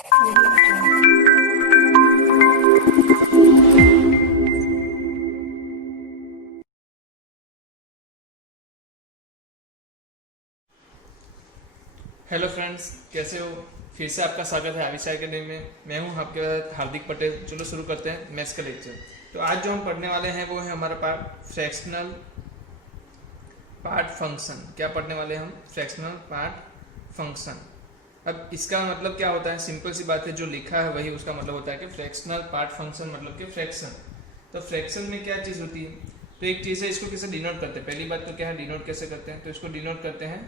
Hello friends, कैसे हो? फिर से आपका स्वागत है आविषा अकेडमी में। मैं हूं आपके साथ हार्दिक पटेल। चलो शुरू करते हैं मैथ्स का लेक्चर। तो आज जो हम पढ़ने वाले हैं वो है हमारा पार्ट फ्रैक्शनल पार्ट फंक्शन। क्या पढ़ने वाले हैं हम? Fractional part function. अब इसका मतलब क्या होता है? सिंपल सी बात है, जो लिखा है वही उसका मतलब होता है कि फ्रैक्शनल पार्ट फंक्शन मतलब कि फ्रैक्शन। तो फ्रैक्शन में क्या चीज़ होती है? तो एक चीज़ है, इसको कैसे डिनोट करते हैं। पहली बात तो क्या है, डिनोट कैसे करते हैं? तो इसको डिनोट करते हैं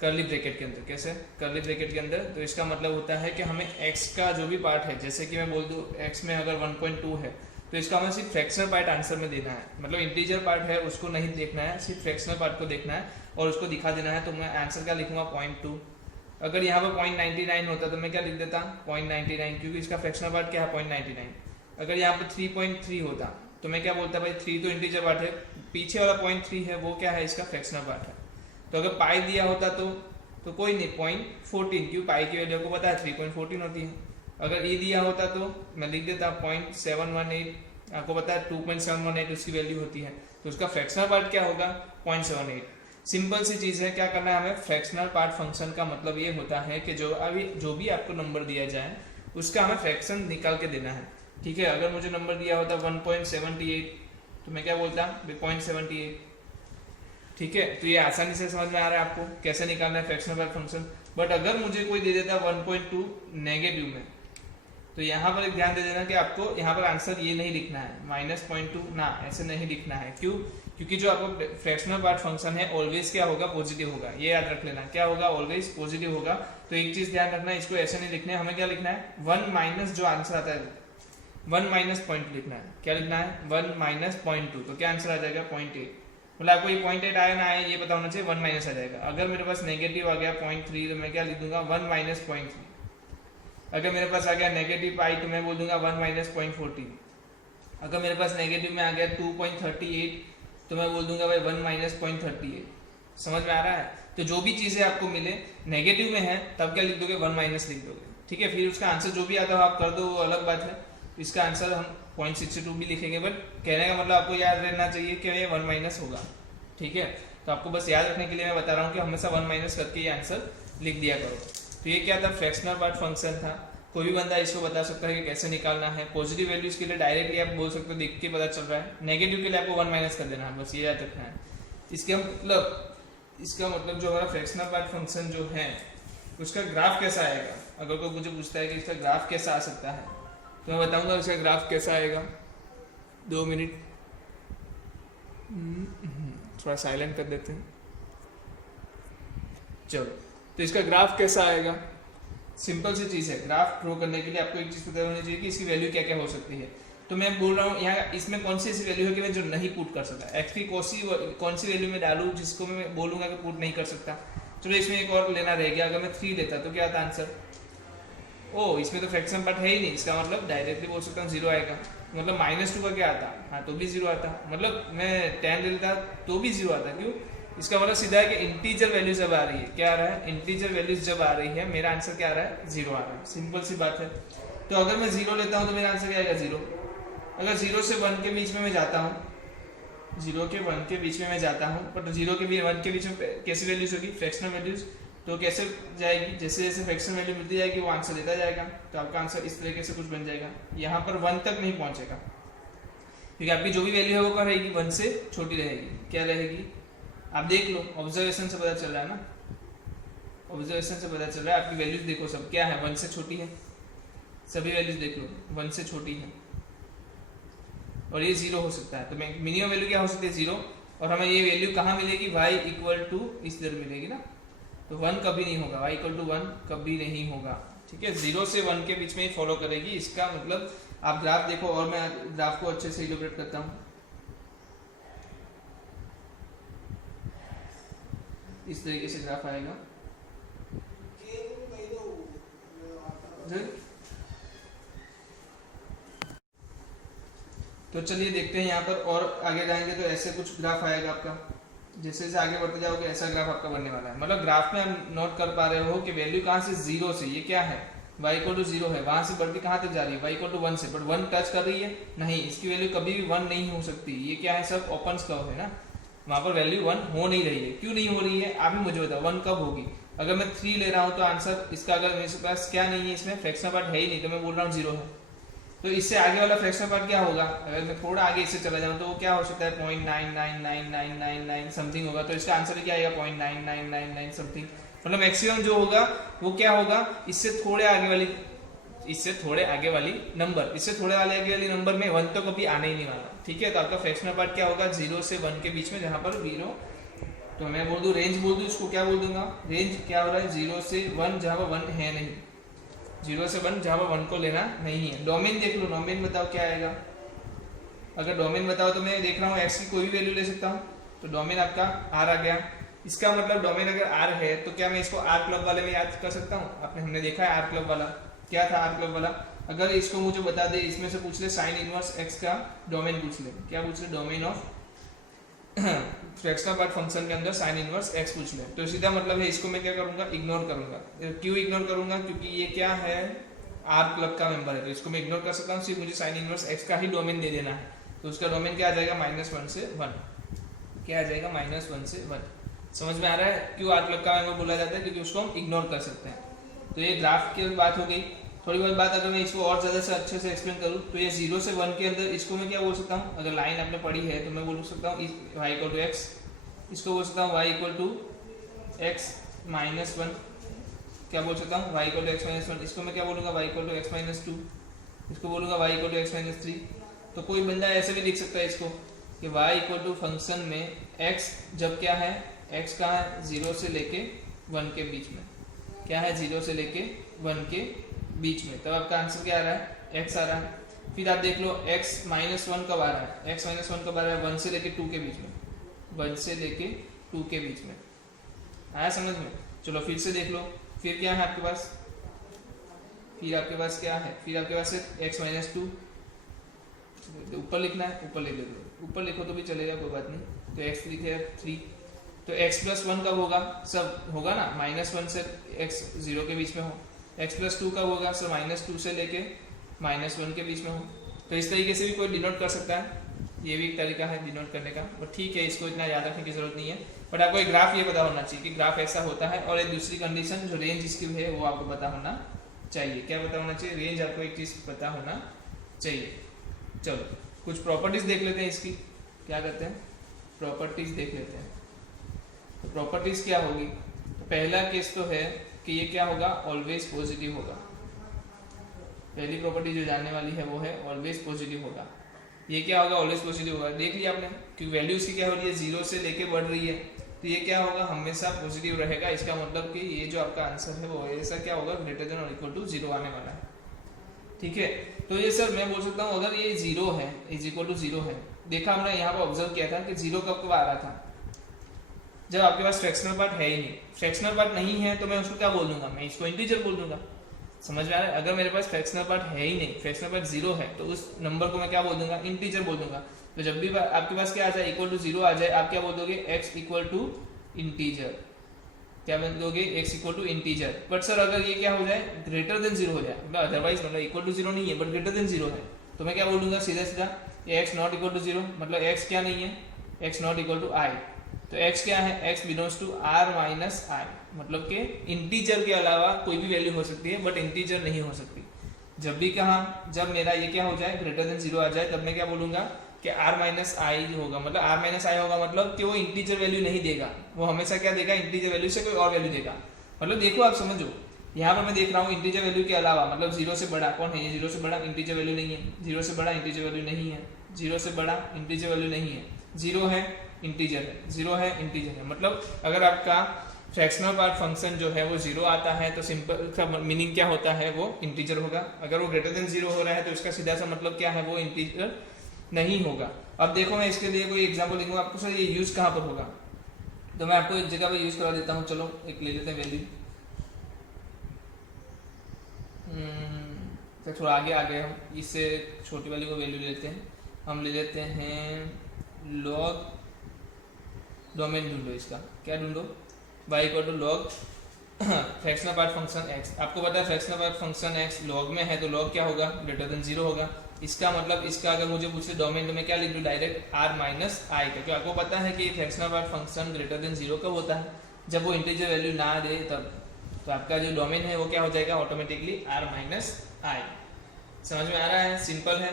कर्ली ब्रैकेट के अंदर। कैसे? कर्ली ब्रैकेट के अंदर। तो इसका मतलब होता है कि हमें x का जो भी पार्ट है, जैसे कि मैं बोल दूं x में अगर 1.2 है तो इसका हमें सिर्फ फ्रैक्शनल पार्ट आंसर में देना है। मतलब इंटीजर पार्ट है उसको नहीं देखना है, सिर्फ फ्रैक्शनल पार्ट को देखना है और उसको दिखा देना है। तो मैं आंसर क्या लिखूंगा? 0.2। अगर यहाँ पर 0.99 होता तो मैं क्या लिख देता? 0.99, क्योंकि इसका फ्रैक्शनल पार्ट क्या है? 0.99। अगर यहाँ पर 3.3 होता तो मैं क्या बोलता? भाई 3 तो इंटीजर पार्ट है, पीछे वाला 0.3 है वो क्या है? इसका फ्रैक्शनल पार्ट है। तो अगर पाई दिया होता तो कोई नहीं, 0.14, क्यों? पाई की वैल्यू को पता है 3.14 होती है। अगर ई दिया होता तो मैं लिख देता 0.718, आपको पता है 2.718 उसकी वैल्यू होती है। तो उसका फ्रैक्शनल पार्ट क्या होगा? 0.78। सिंपल सी चीज़ है। क्या करना है हमें? फ्रैक्शनल पार्ट फंक्शन का मतलब ये होता है कि जो भी आपको नंबर दिया जाए उसका हमें फ्रैक्शन निकाल के देना है। ठीक है? अगर मुझे नंबर दिया होता 1.78 तो मैं क्या बोलता? 0.78। ठीक है? तो ये आसानी से समझ में आ रहा है आपको कैसे निकालना है फ्रैक्शनल पार्ट फंक्शन। बट अगर मुझे कोई दे देता 1.2 नेगेटिव में, तो यहाँ पर एक ध्यान दे देना कि आपको यहाँ पर आंसर ये नहीं लिखना है -0.2 ना, ऐसे नहीं लिखना है। क्यों? क्योंकि जो आपको फ्रैक्शनल पार्ट फंक्शन है ऑलवेज क्या होगा? पॉजिटिव होगा। ये याद रख लेना, क्या होगा? ऑलवेज पॉजिटिव होगा। तो एक चीज ध्यान रखना, इसको ऐसे नहीं लिखना है। हमें क्या लिखना है? 1 माइनस जो आंसर आता है 1 माइनस पॉइंट लिखना है। क्या लिखना है? 1 माइनस 0.2। तो क्या आंसर आ जाएगा? 0.8। मतलब आपको ये 0.8 आया ना आया ये पता होना चाहिए, 1 माइनस आ जाएगा। अगर मेरे पास नेगेटिव आ गया 0.3 तो मैं क्या लिख दूंगा? 1 माइनस 0.3। अगर मेरे पास आ गया नेगेटिव पाई तो मैं बोल दूंगा 1 माइनस 0.14। अगर मेरे पास नेगेटिव में आ गया 2.38 तो मैं बोल दूंगा भाई 1 माइनस 0.38। समझ में आ रहा है? तो जो भी चीज़ें आपको मिले नेगेटिव में है तब क्या लिख दोगे? 1 माइनस लिख दोगे। ठीक है? फिर उसका आंसर जो भी आता हो आप कर दो, वो अलग बात है। इसका आंसर हम 0.62 भी लिखेंगे, बट कहने का मतलब आपको याद रहना चाहिए कि ये 1 माइनस होगा। ठीक है? तो आपको बस याद रखने के लिए मैं बता रहा हूँ कि हमेशा 1 माइनस करके ये आंसर लिख दिया करो। तो ये क्या था? फ्रैक्शनल पार्ट फंक्शन था। कोई भी बंदा इसको बता सकता है कि कैसे निकालना है। पॉजिटिव वैल्यूज के लिए डायरेक्टली आप बोल सकते हो, देख के पता चल रहा है। नेगेटिव के लिए आपको 1 माइनस कर देना है, बस ये याद रखना है। इसका मतलब जो हमारा फ्रैक्शनल पार्ट फंक्शन जो है उसका ग्राफ कैसा आएगा? अगर कोई मुझे पूछता है कि इसका ग्राफ कैसा आ सकता है तो मैं बताऊंगा इसका ग्राफ कैसा आएगा। 2 मिनट थोड़ा साइलेंट कर देते हैं। चलो, तो इसका ग्राफ कैसा आएगा? सिंपल सी चीज़ है। ग्राफ ड्रॉ करने के लिए आपको एक चीज़ पता होनी चाहिए कि इसकी वैल्यू क्या क्या हो सकती है। तो मैं बोल रहा हूँ यहाँ इसमें कौन सी ऐसी वैल्यू है कि मैं जो नहीं पुट कर सकता। एक्स की कौन सी वैल्यू में डालूँ जिसको मैं बोलूँगा कि पुट नहीं कर सकता। चलो इसमें एक और लेना रह गया। अगर मैं 3 लेता तो क्या आता आंसर? ओ, इसमें तो फ्रैक्शन पार्ट है ही नहीं, इसका मतलब डायरेक्टली बोल सकता हूँ 0 आएगा। मतलब -2 का क्या आता? हाँ, तो भी 0 आता। मतलब मैं 10 ले लेता तो भी 0 आता। क्यों? इसका मतलब सीधा है कि इंटीजर वैल्यू जब आ रही है, क्या आ रहा है? इंटीजर वैल्यूज जब आ रही है मेरा आंसर क्या आ रहा है? 0 आ रहा है। सिंपल सी बात है। तो अगर मैं 0 लेता हूँ तो मेरा आंसर क्या आएगा? 0। अगर 0 से 1 के बीच में मैं जाता हूँ, 0 के 1 के बीच में मैं जाता हूँ, बट 0 के 1 के बीच में कैसी वैल्यूज होगी? Fractional values. तो कैसे जाएगी? जैसे जैसे फ्रैक्शन वैल्यू मिलती जाएगी वो आंसर देता जाएगा। तो आपका आंसर इस तरीके से कुछ बन जाएगा। यहाँ पर 1 तक नहीं पहुँचेगा क्योंकि आपकी जो भी वैल्यू है वो क्या रहेगी? 1 से छोटी रहेगी। क्या रहेगी? आप देख लो, ऑब्जर्वेशन से पता चल रहा है ना। ऑब्जर्वेशन से पता चल रहा है। आपकी वैल्यूज देखो सब क्या है? 1 से छोटी है। सभी वैल्यूज देख लो 1 से छोटी है और ये 0 हो सकता है। तो मिनिमम वैल्यू क्या हो सकती है? 0। और हमें ये वैल्यू कहाँ मिलेगी? y इक्वल टू इस दर मिलेगी ना। तो 1 कभी नहीं होगा, y इक्वल टू 1 कभी नहीं होगा। ठीक है? 0 से 1 के बीच में ही फॉलो करेगी। इसका मतलब आप ग्राफ देखो, और मैं ग्राफ को अच्छे से इलैबोरेट करता हूँ। इस तरीके से ग्राफ आएगा। तो चलिए देखते हैं यहाँ पर, और आगे जाएंगे तो ऐसे कुछ ग्राफ आएगा आपका। जैसे जैसे आगे बढ़ते जाओगे ऐसा ग्राफ आपका बनने वाला है। मतलब ग्राफ में आप नोट कर पा रहे हो कि वैल्यू कहाँ से? 0 से। ये क्या है? y इक्वल टू 0 है, वहां से बढ़ के कहाँ तक जा रही है, y इक्वल टू 1 से, बट 1 टच कर रही है नहीं, इसकी वैल्यू कभी भी 1 नहीं हो सकती। ये क्या है, सब ओपन कर्व है ना, वहां पर वैल्यू 1 हो नहीं रही है। क्यों नहीं हो रही है आप ही मुझे बताओ, 1 कब होगी? अगर मैं 3 ले रहा हूँ तो आंसर इसका, अगर मेरे पास क्या नहीं है, इसमें फ्रैक्शनल पार्ट है ही नहीं, तो मैं बोल रहा हूँ 0 है। तो इससे आगे वाला फ्रैक्शनल पार्ट क्या होगा? अगर मैं थोड़ा आगे इससे चला जाऊँ तो वो क्या हो सकता है, 0.999999 समथिंग होगा। तो इसका आंसर क्या आएगा, 0.9999 समथिंग। मतलब मैक्सिमम जो होगा वो क्या होगा, इससे थोड़े आगे वाली नंबर, इससे थोड़े आगे वाली नंबर में 1 तो कभी आने ही नहीं वाला। ठीक है, तो आपका फ्रैक्शनल पार्ट क्या होगा, 0 से 1 के बीच में, जहां पर 0, तो मैं बोल दूं रेंज बोल दूं, इसको क्या बोल दूंगा, रेंज क्या हो रहा है, 0 से 1 जहां पर 1 है नहीं, 0 से 1 जहां पर 1 को लेना नहीं है। डोमेन देख लो, डोमेन बताओ क्या आएगा। अगर डोमेन बताओ तो मैं देख रहा हूँ x की कोई भी वैल्यू ले सकता हूँ, तो डोमेन आपका r आ गया। इसका मतलब डोमेन अगर r है तो क्या मैं इसको r क्लब वाले में याद कर सकता हूँ? आपने हमने देखा है r क्लब वाला क्या था। r क्लब वाला अगर इसको मुझे बता दे, इसमें से पूछ ले साइन इनवर्स x का डोमेन पूछ ले, क्या पूछ ले, domain of fractional part function के अंदर साइन इनवर्स x पूछ ले, तो सीधा मतलब है इसको मैं क्या करूंगा, इग्नोर करूंगा। क्यों इग्नोर करूंगा, क्योंकि ये क्या है, r क्लब का मेंबर है, तो इसको मैं इग्नोर कर सकता हूँ। सिर्फ मुझे साइन इनवर्स x का ही डोमेन दे देना है, तो उसका डोमेन क्या आ जाएगा, -1 से 1। क्या आ जाएगा, -1 से 1। समझ में आ रहा है क्यों r क्लब का मेंबर बोला जाता है, क्योंकि उसको हम इग्नोर कर सकते हैं। तो ये ग्राफ की बात हो गई। थोड़ी बहुत बात अगर मैं इसको और ज़्यादा से अच्छे से एक्सप्लेन करूँ तो ये 0 से 1 के अंदर इसको मैं क्या बोल सकता हूँ, अगर लाइन आपने पढ़ी है तो मैं बोल सकता हूँ y इक्वल टू x, इसको बोल सकता हूँ y equal to x minus 1। क्या बोल सकता हूँ, y equal to x minus 1। इसको मैं क्या बोलूँगा, y equal to x minus 2। इसको बोलूँगा y equal to x minus 3। तो कोई बंदा ऐसे भी लिख सकता है इसको कि y इक्वल टू फंक्शन में x जब क्या है, x का है 0 से लेके 1 के बीच में, क्या है 0 से लेके 1 के बीच में, तब आपका आंसर क्या आ रहा है, x आ रहा है। फिर आप देख लो x माइनस 1 कब आ रहा है, x माइनस 1 कब आ रहा है, 1 से लेके 2 के बीच में, 1 से लेके 2 के बीच में। आया समझ में? चलो फिर से देख लो, फिर क्या है आपके पास, फिर आपके पास क्या है, फिर आपके पास x माइनस 2, ऊपर लिखना है, ऊपर लिख लो, ऊपर लिखो तो भी चलेगा, कोई बात नहीं। तो x लिखे 3, तो x प्लस 1 कब होगा, सब होगा ना, -1 से x 0 के बीच में हो। x प्लस 2 कब होगा, सर -2 से लेके -1 के बीच में हो। तो इस तरीके से भी कोई डिनोट कर सकता है, ये भी एक तरीका है डिनोट करने का, बट ठीक है, इसको इतना याद रखने की जरूरत नहीं है। बट आपको एक ग्राफ ये पता होना चाहिए कि ग्राफ ऐसा होता है, और एक दूसरी कंडीशन जो रेंज इसकी है वो आपको पता होना चाहिए। क्या पता होना चाहिए, रेंज आपको एक चीज़ पता होना चाहिए। चलो कुछ प्रॉपर्टीज देख लेते हैं इसकी, क्या करते हैं, प्रॉपर्टीज देख लेते हैं। तो प्रॉपर्टीज क्या होगी, तो पहला केस तो है कि ये क्या होगा, ऑलवेज पॉजिटिव होगा। पहली प्रॉपर्टी जो जानने वाली है वो है ऑलवेज पॉजिटिव होगा। ये क्या होगा, ऑलवेज पॉजिटिव होगा, देख लिया आपने, क्योंकि वैल्यू इसकी क्या हो रही है, 0 से लेके बढ़ रही है, तो ये क्या होगा, हमेशा पॉजिटिव रहेगा। इसका मतलब कि ये जो आपका आंसर है वो ऐसा क्या होगा, ग्रेटर देन और इक्वल टू 0 आने वाला है। ठीक है, तो ये सर मैं बोल सकता हूँ अगर ये 0 है, इज इक्वल टू 0 है, देखा हमने यहाँ पर ऑब्जर्व किया था कि 0 कब कब आ रहा था, जब आपके पास फ्रैक्शनल पार्ट है ही नहीं। फ्रैक्शनल पार्ट नहीं है तो मैं उसको क्या बोल दूंगा, मैं इसको इंटीजर बोल दूंगा। समझ में आ रहा है? अगर मेरे पास फ्रैक्शनल पार्ट है ही नहीं, फ्रैक्शनल पार्ट 0 है, तो उस नंबर को मैं क्या बोल दूंगा, इंटीजर बोल दूंगा। तो जब भी आपके पास क्या आ जाए, इक्वल टू 0 आ जाए, आप क्या बोल दोगे, x इक्वल टू इंटीजर। क्या बोल दोगे, x equal to integer. But sir अगर ये क्या हो जाए, ग्रेटर देन 0 हो जाए, मतलब अदरवाइज मतलब इक्वल टू 0 नहीं है बट ग्रेटर देन 0 है, तो मैं क्या बोल दूंगा, सीधा सीधा x नॉट इक्वल टू 0, मतलब x क्या नहीं है, x not equal to i। तो x क्या है, x belongs to r minus i, मतलब कि इंटीजर के अलावा कोई भी वैल्यू हो सकती है बट इंटीजर नहीं हो सकती। जब भी कहा, जब मेरा ये क्या हो जाए, ग्रेटर देन 0 आ जाए, तब मैं क्या बोलूंगा कि r माइनस आई होगा, मतलब r माइनस आई होगा, मतलब कि वो इंटीजर वैल्यू नहीं देगा, वो हमेशा क्या देगा, इंटीजर वैल्यू से कोई और वैल्यू देगा। मतलब देखो आप समझो, यहाँ पर मैं देख रहा हूँ इंटीजर वैल्यू के अलावा, मतलब 0 से बड़ा कौन है, ये 0 से बड़ा इंटीजर वैल्यू नहीं है, 0 से बड़ा इंटीजर वैल्यू नहीं है, 0 से बड़ा इंटीजर वैल्यू नहीं है, 0 है इंटीजर है, 0 है इंटीजर है। मतलब अगर आपका फ्रैक्शनल पार्ट फंक्शन जो है वो 0 आता है तो सिंपल का मीनिंग क्या होता है, वो इंटीजर होगा। अगर वो ग्रेटर देन 0 हो रहा है तो इसका सीधा सा मतलब क्या है, वो इंटीजर नहीं होगा। अब देखो मैं इसके लिए कोई एग्जांपल लिखूंगा आपको, सर ये यूज कहाँ पर होगा, तो मैं आपको एक जगह पर यूज करा देता हूँ। चलो एक ले लेते हैं वैल्यू, तो थोड़ा आगे आ गए हम, इससे छोटी वाली को वैल्यू ले लेते हैं, हम ले लेते हैं लॉग, डोमेन ढूंढो इसका, क्या ढूंढो, y equal to log fractional part function x, आपको पता है fractional part function x log में है तो लॉग क्या होगा, ग्रेटर देन 0 होगा। इसका मतलब इसका अगर मुझे पूछे डोमेन तो मैं क्या लिख दूँ, डायरेक्ट r माइनस आई का, क्योंकि आपको पता है कि fractional part function greater than 0 कब होता है, जब वो इंटीजर वैल्यू ना दे तब। तो आपका जो डोमेन है वो क्या हो जाएगा, ऑटोमेटिकली r माइनस आई। समझ में आ रहा है, सिंपल है,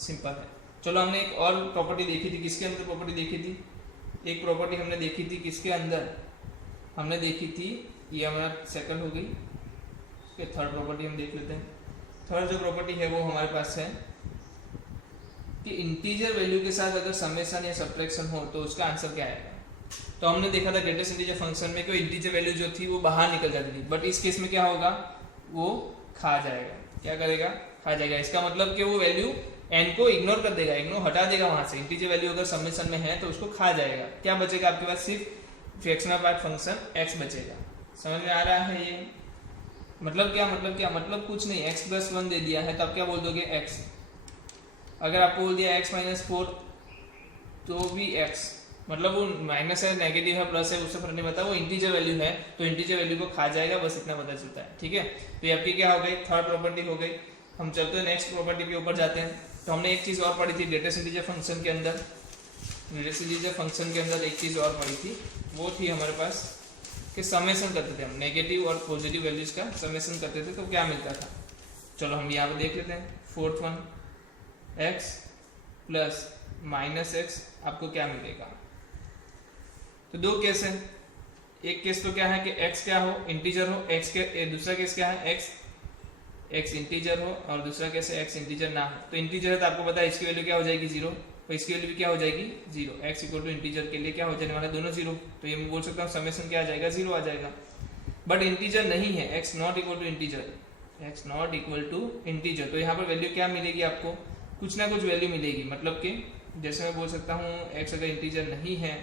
सिंपल है। चलो हमने एक और प्रॉपर्टी देखी थी, किसके अंदर प्रॉपर्टी देखी थी, एक प्रॉपर्टी हमने देखी थी किसके अंदर, हमने देखी थी, ये हमारा सेकंड हो गई, थर्ड प्रॉपर्टी हम देख लेते हैं। थर्ड जो प्रॉपर्टी है वो हमारे पास है कि इंटीजर वैल्यू के साथ अगर समेशन या सब्ट्रैक्शन हो तो उसका आंसर क्या आएगा। तो हमने देखा था ग्रेटेस्ट इंटीजर फंक्शन में कोई इंटीजर वैल्यू जो थी वो बाहर निकल जाती थी, बट इस केस में क्या होगा, वो खा जाएगा, क्या करेगा, खा जाएगा। इसका मतलब कि वो वैल्यू n को इग्नोर कर देगा, इग्नोर हटा देगा वहां से। इंटीजर वैल्यू अगर समेशन में है तो उसको खा जाएगा। क्या बचेगा आपके पास, सिर्फ फ्रैक्शनल पार्ट फंक्शन x बचेगा। समझ में आ रहा है ये, मतलब क्या, मतलब क्या, मतलब कुछ नहीं, x प्लस 1 दे दिया है तो आप क्या बोल दोगे, x। अगर आपको बोल दिया x माइनस 4 तो भी x, मतलब वो माइनस है, नेगेटिव है, प्लस है, उससे फर्क नहीं पड़ता, वो इंटीजर वैल्यू है तो इंटीजर वैल्यू को खा जाएगा, बस इतना पता चलता है। ठीक है, तो ये आपकी क्या हो गई, थर्ड प्रॉपर्टी हो गई। हम चलते हैं नेक्स्ट प्रॉपर्टी के ऊपर जाते हैं। तो हमने एक चीज़ और पढ़ी थी ग्रेटेस्ट इंटीजर फंक्शन के अंदर, ग्रेटेस्ट इंटीजर फंक्शन के अंदर एक चीज़ और पढ़ी थी, वो थी हमारे पास कि समेशन करते थे हम, नेगेटिव और पॉजिटिव वैल्यूज का समेशन करते थे तो क्या मिलता था। चलो हम यहाँ पे देख लेते हैं, fourth one, x plus minus x, आपको क्या मिलेगा। तो दो केस है, एक केस तो क्या है कि x क्या हो, इंटीजर हो, x के दूसरा केस क्या है, x इंटीजर हो, और दूसरा केस है x इंटीजर ना हो। तो इंटीजर है तो आपको पता है इसकी वैल्यू क्या हो जाएगी, 0, तो इसकी वैल्यू भी क्या हो जाएगी, 0। x इक्वल टू इंटीजर के लिए क्या हो जाने वाला, दोनों 0, तो ये मैं बोल सकता हूँ समेशन क्या आ जाएगा, 0 आ जाएगा। बट इंटीजर नहीं है, x not equal to integer, x not equal to integer, तो यहाँ पर वैल्यू क्या मिलेगी आपको, कुछ ना कुछ वैल्यू मिलेगी। मतलब कि जैसे मैं बोल सकता हूँ x अगर इंटीजर नहीं है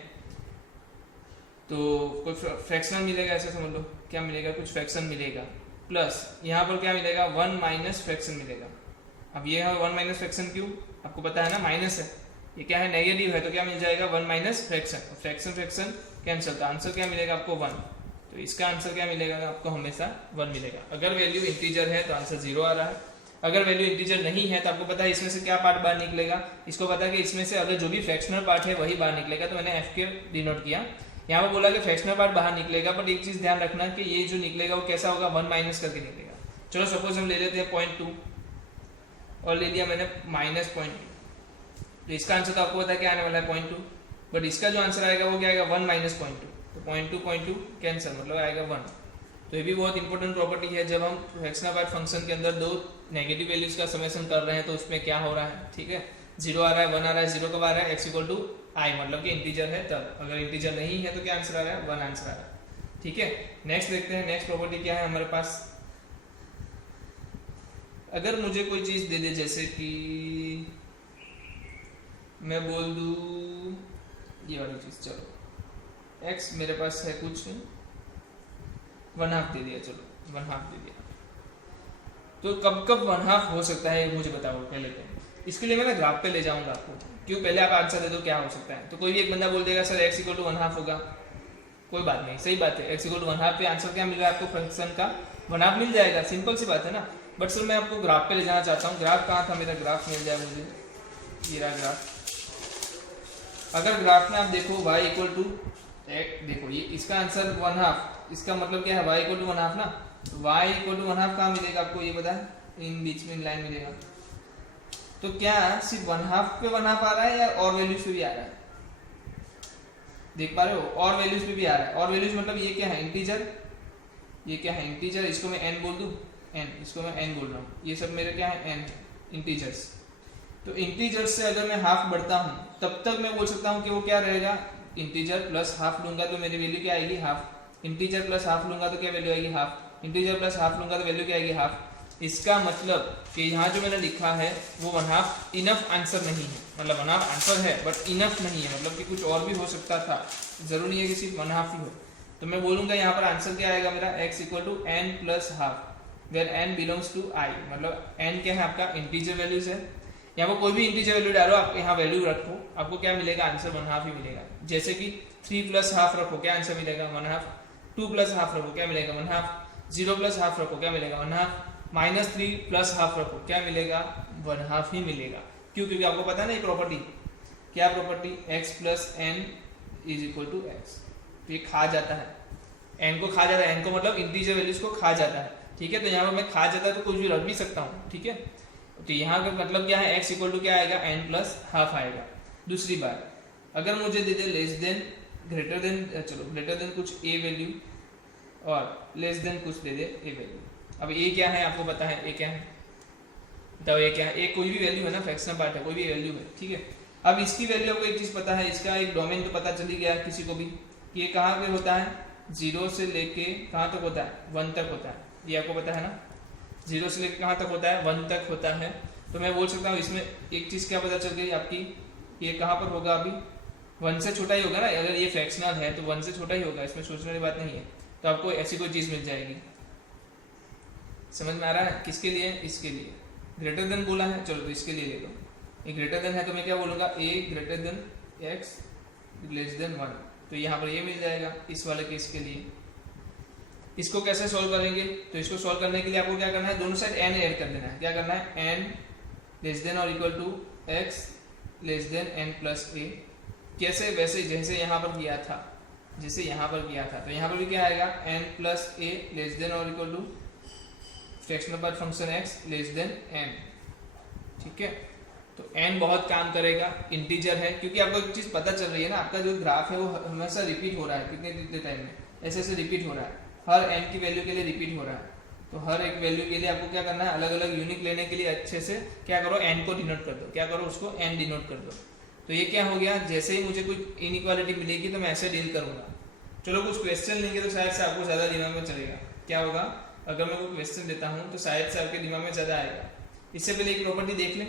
तो कोई फ्रैक्शनल मिलेगा, ऐसा समझ लो, क्या मिलेगा, कुछ फ्रैक्शन मिलेगा, प्लस यहाँ पर क्या मिलेगा, 1 माइनस फ्रैक्शन मिलेगा। अब ये है 1 माइनस फ्रैक्शन, क्यों, आपको पता है ना, माइनस है, ये क्या है, नेगेटिव है, तो क्या मिल जाएगा, 1 minus fraction, fraction fraction cancel, तो आंसर क्या मिलेगा आपको, 1। तो इसका आंसर क्या मिलेगा आपको, हमेशा 1 मिलेगा। अगर वैल्यू इंटीजर है तो आंसर 0 आ रहा है, अगर वैल्यू इंटीजर नहीं है तो आपको पता है इसमें से क्या पार्ट बाहर निकलेगा, इसको पता है कि इसमें से अगर जो भी फ्रैक्शनल पार्ट है वही बाहर निकलेगा, तो मैंने f के डिनोट किया। यहाँ पर बोला कि फ्रैक्शनल पार्ट बाहर निकलेगा, बट एक चीज ध्यान रखना कि ये जो निकलेगा वो कैसा होगा, 1 माइनस करके निकलेगा। चलो सपोज हम ले लेते हैं 0.2 और ले लिया मैंने माइनस 0.2, तो इसका आंसर तो आपको पता है क्या आने वाला है, 0.2, बट इसका जो आंसर आएगा वो क्या आएगा, 1 माइनस 0.2, तो 0.2 कैंसिल, मतलब आएगा 1। तो ये भी बहुत इंपॉर्टेंट प्रॉपर्टी है, जब हम फ्रैक्शनल पार्ट फंक्शन के अंदर दो नेगेटिव वैल्यूज का समेशन कर रहे हैं तो उसमें क्या हो रहा है, ठीक है, 0 आ रहा है, 1 आ रहा है, 0 कब आ रहा है, x इक्वल टू आई, मतलब कि इंटीजर है तब, अगर इंटीजर नहीं है तो क्या आंसर आ रहा है, 1 आंसर आ रहा है। ठीक है, नेक्स्ट देखते हैं, नेक्स्ट प्रॉपर्टी क्या है हमारे पास। अगर मुझे कोई चीज दे दे, जैसे कि मैं बोल दूं ये वाली चीज, चलो x मेरे पास है कुछ 1/2 दे दिया, चलो 1/2 दे दिया, तो कब कब 1/2 हो सकता है मुझे बताओ पहले तो। इसके लिए मैं ना ग्राफ पे ले जाऊंगा आपको, क्यों, पहले आप आंसर दे दो क्या हो सकता है। तो कोई भी एक बंदा बोल देगा सर x इक्वल टू 1/2 होगा, कोई बात नहीं, सही बात है, x इक्वल टू 1/2 पे आंसर क्या मिल रहा है आपको, फंक्शन का 1/2 मिल जाएगा, सिंपल सी बात है ना। बट सर मैं आपको ग्राफ पे ले जाना चाहता हूँ, ग्राफ कहाँ था मेरा, ग्राफ मिल जाए मुझे, ये रहा ग्राफ। अगर ग्राफ में आप देखो y इक्वल टू, देखो ये इसका आंसर 1/2, इसका मतलब क्या है, y इक्वल टू 1/2 ना, तो y इक्वल टू 1/2 कहाँ मिलेगा आपको, ये पता है, इन बीच में लाइन मिलेगा। तो क्या सिर्फ 1/2 पे 1/2 आ रहा है या और वैल्यूज पे भी आ रहा है, देख पा रहे हो, और वैल्यूज पे भी आ रहा है। और वैल्यूज मतलब ये क्या है, इंटीजर, ये क्या है इंटीजर, इसको मैं n बोल दूं, n, इसको मैं n बोल रहा हूँ, ये सब मेरे क्या है, n इंटीजर्स। तो इंटीजर्स से अगर मैं हाफ बढ़ता हूँ तब तक मैं बोल सकता हूँ कि वो क्या रहेगा, इंटीजर प्लस हाफ लूंगा तो मेरी वैल्यू क्या आएगी, हाफ। इंटीजर प्लस हाफ लूंगा तो क्या वैल्यू आएगी, हाफ। इंटीजर प्लस हाफ लूंगा तो वैल्यू क्या आएगी, हाफ। इसका मतलब कि यहाँ जो मैंने लिखा है वो 1/2 इनफ आंसर नहीं है, मतलब 1/2 आंसर है बट इनफ नहीं है, मतलब कि कुछ और भी हो सकता था, जरूरी है कि सिर्फ 1/2 ही हो। तो मैं बोलूंगा यहाँ पर आंसर क्या आएगा मेरा, x equal to n plus half, where n belongs to i, मतलब n क्या है आपका, इंटीजर वैल्यूज है। यहाँ पर कोई भी इंटीजर वैल्यू डालो, आप यहाँ वैल्यू रखो, आपको क्या मिलेगा, आंसर 1/2 ही मिलेगा। जैसे कि 3 प्लस हाफ रखो, क्या आंसर मिलेगा, 1/2। 2 प्लस हाफ रखो क्या मिलेगा 1/2, 0 प्लस हाफ रखो क्या मिलेगा 1/2, -3 प्लस हाफ रखो क्या मिलेगा 1/2 ही मिलेगा। क्यों? क्योंकि आपको पता है ना ये प्रॉपर्टी, क्या property, x plus n is equal to x. तो ये खा जाता है, n को खा जाता है, n को मतलब इंटीजर वैल्यूज को खा जाता है, ठीक है। तो यहाँ पर मैं खा जाता है तो कुछ भी रख भी सकता हूँ, ठीक है। तो यहाँ का मतलब क्या है, x इक्वल टू क्या आएगा n प्लस हाफ आएगा। दूसरी बात, अगर मुझे दे दे लेस देन ग्रेटर देन, चलो ग्रेटर देन कुछ a वैल्यू और लेस देन कुछ दे दे a वैल्यू। अब a क्या है आपको पता है, a क्या है बताओ, a क्या है, a कोई भी वैल्यू है ना, फ्रैक्शनल पार्ट है, कोई भी वैल्यू है, ठीक है। अब इसकी वैल्यू आपको एक चीज पता है, इसका एक डोमेन तो पता चल ही गया किसी को भी, कि ये कहाँ पे होता है, 0 से लेके कहाँ तक होता है 1 तक होता है, ये आपको पता है ना, 0 से लेके कहाँ तक होता है 1 तक होता है। तो मैं बोल सकता हूँ इसमें एक चीज क्या पता चल गई आपकी, ये कहाँ पर होगा, अभी 1 से छोटा ही होगा ना, अगर ये फ्रैक्शनल है तो 1 से छोटा ही होगा, इसमें सोचने वाली बात नहीं है। तो आपको ऐसी कोई चीज मिल जाएगी, समझ में आ रहा है, किसके लिए, इसके लिए ग्रेटर देन बोला है, चलो तो इसके लिए ले लो, ये ग्रेटर देन है तो मैं क्या बोलूँगा, a greater than x less than 1, तो यहाँ पर ये मिल जाएगा इस वाले केस के लिए। इसको कैसे सॉल्व करेंगे, तो इसको सॉल्व करने के लिए आपको क्या करना है, दोनों साइड n ऐड कर देना है, क्या करना है, n लेस देन और equal to x less than n plus a। कैसे, वैसे जैसे यहाँ पर किया था, जैसे यहाँ पर किया था, तो यहाँ पर भी क्या आएगा, n plus a less than और equal to fractional part function x less than n, ठीक है। तो n बहुत काम करेगा, इंटीजर है, क्योंकि आपको एक चीज पता चल रही है ना, आपका जो ग्राफ है वो हमेशा रिपीट हो रहा है, कितने टाइम में ऐसे ऐसे रिपीट हो रहा है, हर n की वैल्यू के लिए रिपीट हो रहा है। तो हर एक वैल्यू के लिए आपको क्या करना है, अलग अलग यूनिक लेने के लिए अच्छे से क्या करो, n को डिनोट कर दो, क्या करो, उसको n डिनोट कर दो। तो ये क्या हो गया, जैसे ही मुझे कोई इनइक्वालिटी मिलेगी तो मैं ऐसे डील करूंगा। चलो कुछ क्वेश्चन लेंगे तो शायद से आपको ज्यादा दिमाग में चलेगा, क्या होगा, अगर मैं कोई क्वेश्चन देता हूँ तो शायद से आपके दिमाग में ज्यादा आएगा। इससे पहले एक प्रॉपर्टी देख लें,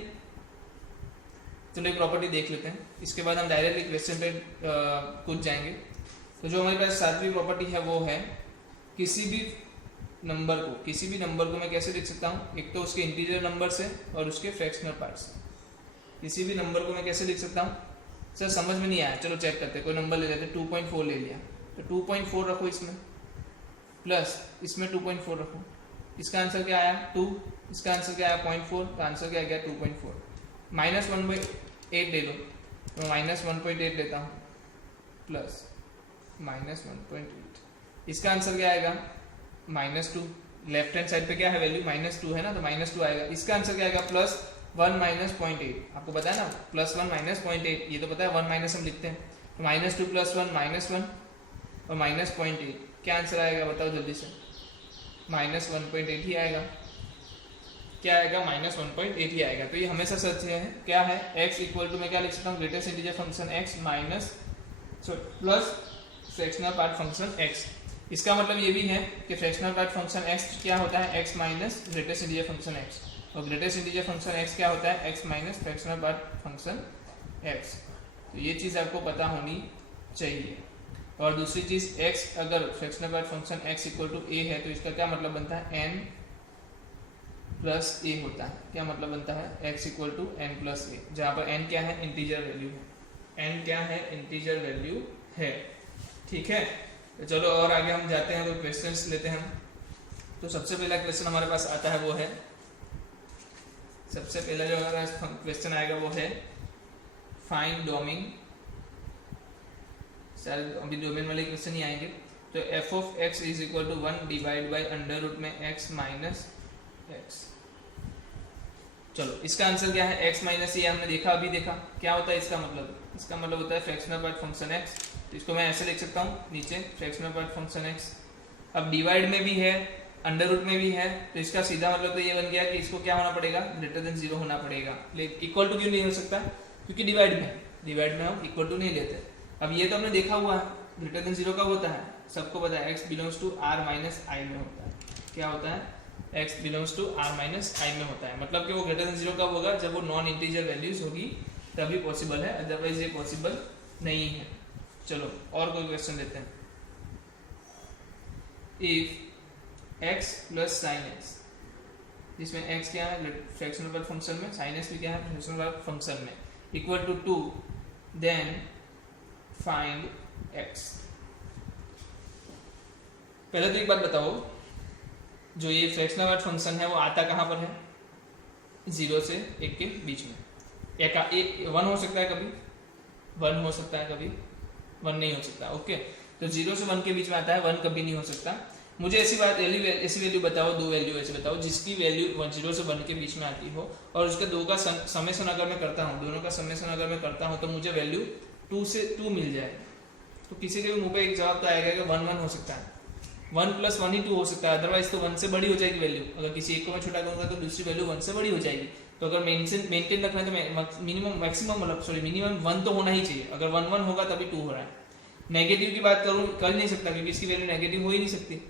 चलो एक प्रॉपर्टी देख लेते हैं, इसके बाद हम डायरेक्टली क्वेश्चन पे कूद जाएंगे। तो जो हमारे पास 7वीं प्रॉपर्टी है वो है, किसी भी नंबर को मैं कैसे लिख सकता हूँ, एक तो उसके इंटीजर नंबर से और उसके फ्रैक्शनल पार्ट से। किसी भी नंबर को मैं कैसे लिख सकता हूँ, सर समझ में नहीं आया, चलो चेक करते हैं, कोई नंबर ले लेते हैं, 2.4 ले लिया, तो 2.4 रखो इसमें, प्लस इसमें 2.4 रखो, इसका आंसर क्या आया 2, इसका आंसर क्या आया 0.4, का आंसर क्या गया 2.4। माइनस 1/8 ले लो, तो माइनस 1.8 लेता हूँ, प्लस माइनस 1.8, इसका आंसर क्या आएगा -2, लेफ्ट हैंड साइड पे क्या है वैल्यू -2 है ना, तो -2 आएगा। इसका आंसर क्या आएगा +1 माइनस 0.8, आपको पता है ना, +1 माइनस 0.8, ये तो पता है, 1 माइनस हम लिखते हैं, तो -2 + 1 -1 और -0.8, क्या आंसर आएगा बताओ जल्दी से, -1.8 ही आएगा, क्या आएगा -1.8 ही आएगा। तो ये हमेशा सच है, क्या है, x इक्वल टू मैं क्या लिख सकता हूँ, greatest integer function x minus plus fractional part function x। इसका मतलब ये भी है कि फ्रैक्शनल पार्ट फंक्शन x क्या होता है, x minus greatest integer function x, और ग्रेटेस्ट इंटीजर फंक्शन x क्या होता है, x minus fractional part function x। तो ये चीज़ आपको पता होनी चाहिए। और दूसरी चीज़, x अगर fractional part function x equal to a है तो इसका क्या मतलब बनता है, n प्लस a होता है। क्या मतलब बनता है, x equal to n plus a, जहाँ पर n क्या है, इंटीजर वैल्यू है, n क्या है, इंटीजर वैल्यू है, ठीक है। तो चलो और आगे हम जाते हैं, तो क्वेश्चंस लेते हैं हम। तो सबसे पहला क्वेश्चन हमारे पास आता है वो है, सबसे पहला जो हमारा क्वेश्चन आएगा वो है फाइंड डोमेन, शायद अभी डोमेन वाले क्वेश्चन ही आएंगे। तो f of x is equal to 1 divide by under root में x माइनस x। चलो इसका आंसर क्या है, x माइनस, ये हमने देखा, अभी देखा क्या होता है इसका मतलब, इसका मतलब होता है फ्रैक्शनल पार्ट फंक्शन x। तो इसको मैं ऐसे लिख सकता हूँ, नीचे फ्रैक्शनल पार्ट फंक्शन x। अब डिवाइड में भी है, अंडर रूट में भी है, तो इसका सीधा मतलब तो ये बन गया कि इसको क्या होना पड़ेगा, ग्रेटर देन 0 होना पड़ेगा। लेकिन इक्वल टू क्यों नहीं हो सकता, क्योंकि डिवाइड में हम इक्वल टू नहीं लेते। अब ये तो हमने देखा हुआ है, ग्रेटर देन 0 कब होता है, सबको पता है, x belongs to r minus i में होता है। क्या होता है, x belongs to r minus i में होता है, मतलब कि वो ग्रेटर देन 0 कब होगा, जब वो नॉन इंटीजर वैल्यूज होगी तभी पॉसिबल है, अदरवाइज ये पॉसिबल नहीं है। चलो और कोई क्वेश्चन देते हैं। If x plus sine x, जिसमें x क्या है फ्रैक्शनल पार्ट फंक्शन में, साइन x भी क्या है फ्रैक्शनल पार्ट फंक्शन में, equal to 2, then find x। पहले तो एक बात बताओ, जो ये फ्रैक्शनल पार्ट फंक्शन है वो आता कहाँ पर है? 0 से 1 के बीच में। एक 1 हो सकता है कभी, 1 हो सकता है कभी, 1 नहीं हो सकता। ओके, तो 0 से 1 के बीच में आता है, 1 कभी नहीं हो सकता। मुझे ऐसी वैल्यू बताओ, दो वैल्यू ऐसे बताओ जिसकी वैल्यू 0 से 1 के बीच में आती हो, और उसके दो का समेशन अगर मैं करता हूँ, दोनों का समेशन अगर मैं करता हूँ तो मुझे वैल्यू 2 से 2 मिल जाए। तो किसी के भी मुंह पे एक जवाब तो आएगा कि 1 1 हो सकता है, 1 + 1 ही 2 हो सकता है, अदरवाइज तो 1 से बड़ी हो जाएगी वैल्यू। अगर किसी एक को मैं छोटा करूंगा तो दूसरी वैल्यू 1 से बड़ी हो जाएगी। तो अगर मेंटेन रखना है तो मिनिमम 1 तो होना ही चाहिए। अगर 1 1 होगा तभी 2 हो रहा है। नेगेटिव की बात करूँ कर नहीं सकता, क्योंकि इसकी वैल्यू नेगेटिव हो ही नहीं सकती।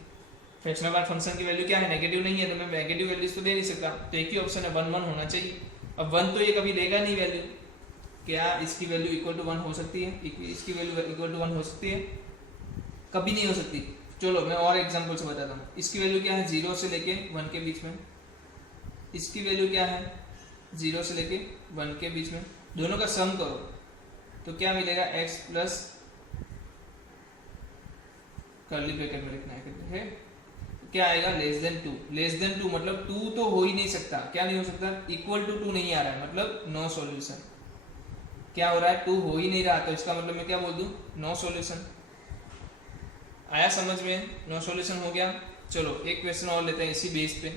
फ्रैक्शनल पार्ट फंक्शन की वैल्यू क्या है? नेगेटिव नहीं है, तो मैं नेगेटिव वैल्यूज तो दे नहीं सकता। तो एक ही ऑप्शन है 1 1 होना चाहिए। अब 1 तो ये कभी देगा नहीं वैल्यू। क्या इसकी वैल्यू इक्वल टू 1 हो सकती है? इसकी वैल्यू इक्वल टू 1 हो सकती है? कभी नहीं हो सकती। चलो मैं और एग्जांपल से बताता हूँ। इसकी वैल्यू क्या है? 0 से लेके 1 के बीच में। इसकी वैल्यू क्या है? 0 से लेके 1 के बीच में। दोनों का सम करो तो क्या मिलेगा? x प्लस कर्ली ब्रैकेट में लिखना है, क्या आएगा? <2 मतलब 2 तो हो ही नहीं सकता। क्या नहीं हो सकता? इक्वल टू 2 नहीं आ रहा है, मतलब नो सॉल्यूशन। क्या हो रहा है? 2 हो ही नहीं रहा, तो इसका मतलब मैं क्या बोल दूं? No solution. आया समझ में? नो सॉल्यूशन हो गया। चलो एक क्वेश्चन और लेते हैं इसी बेस पे,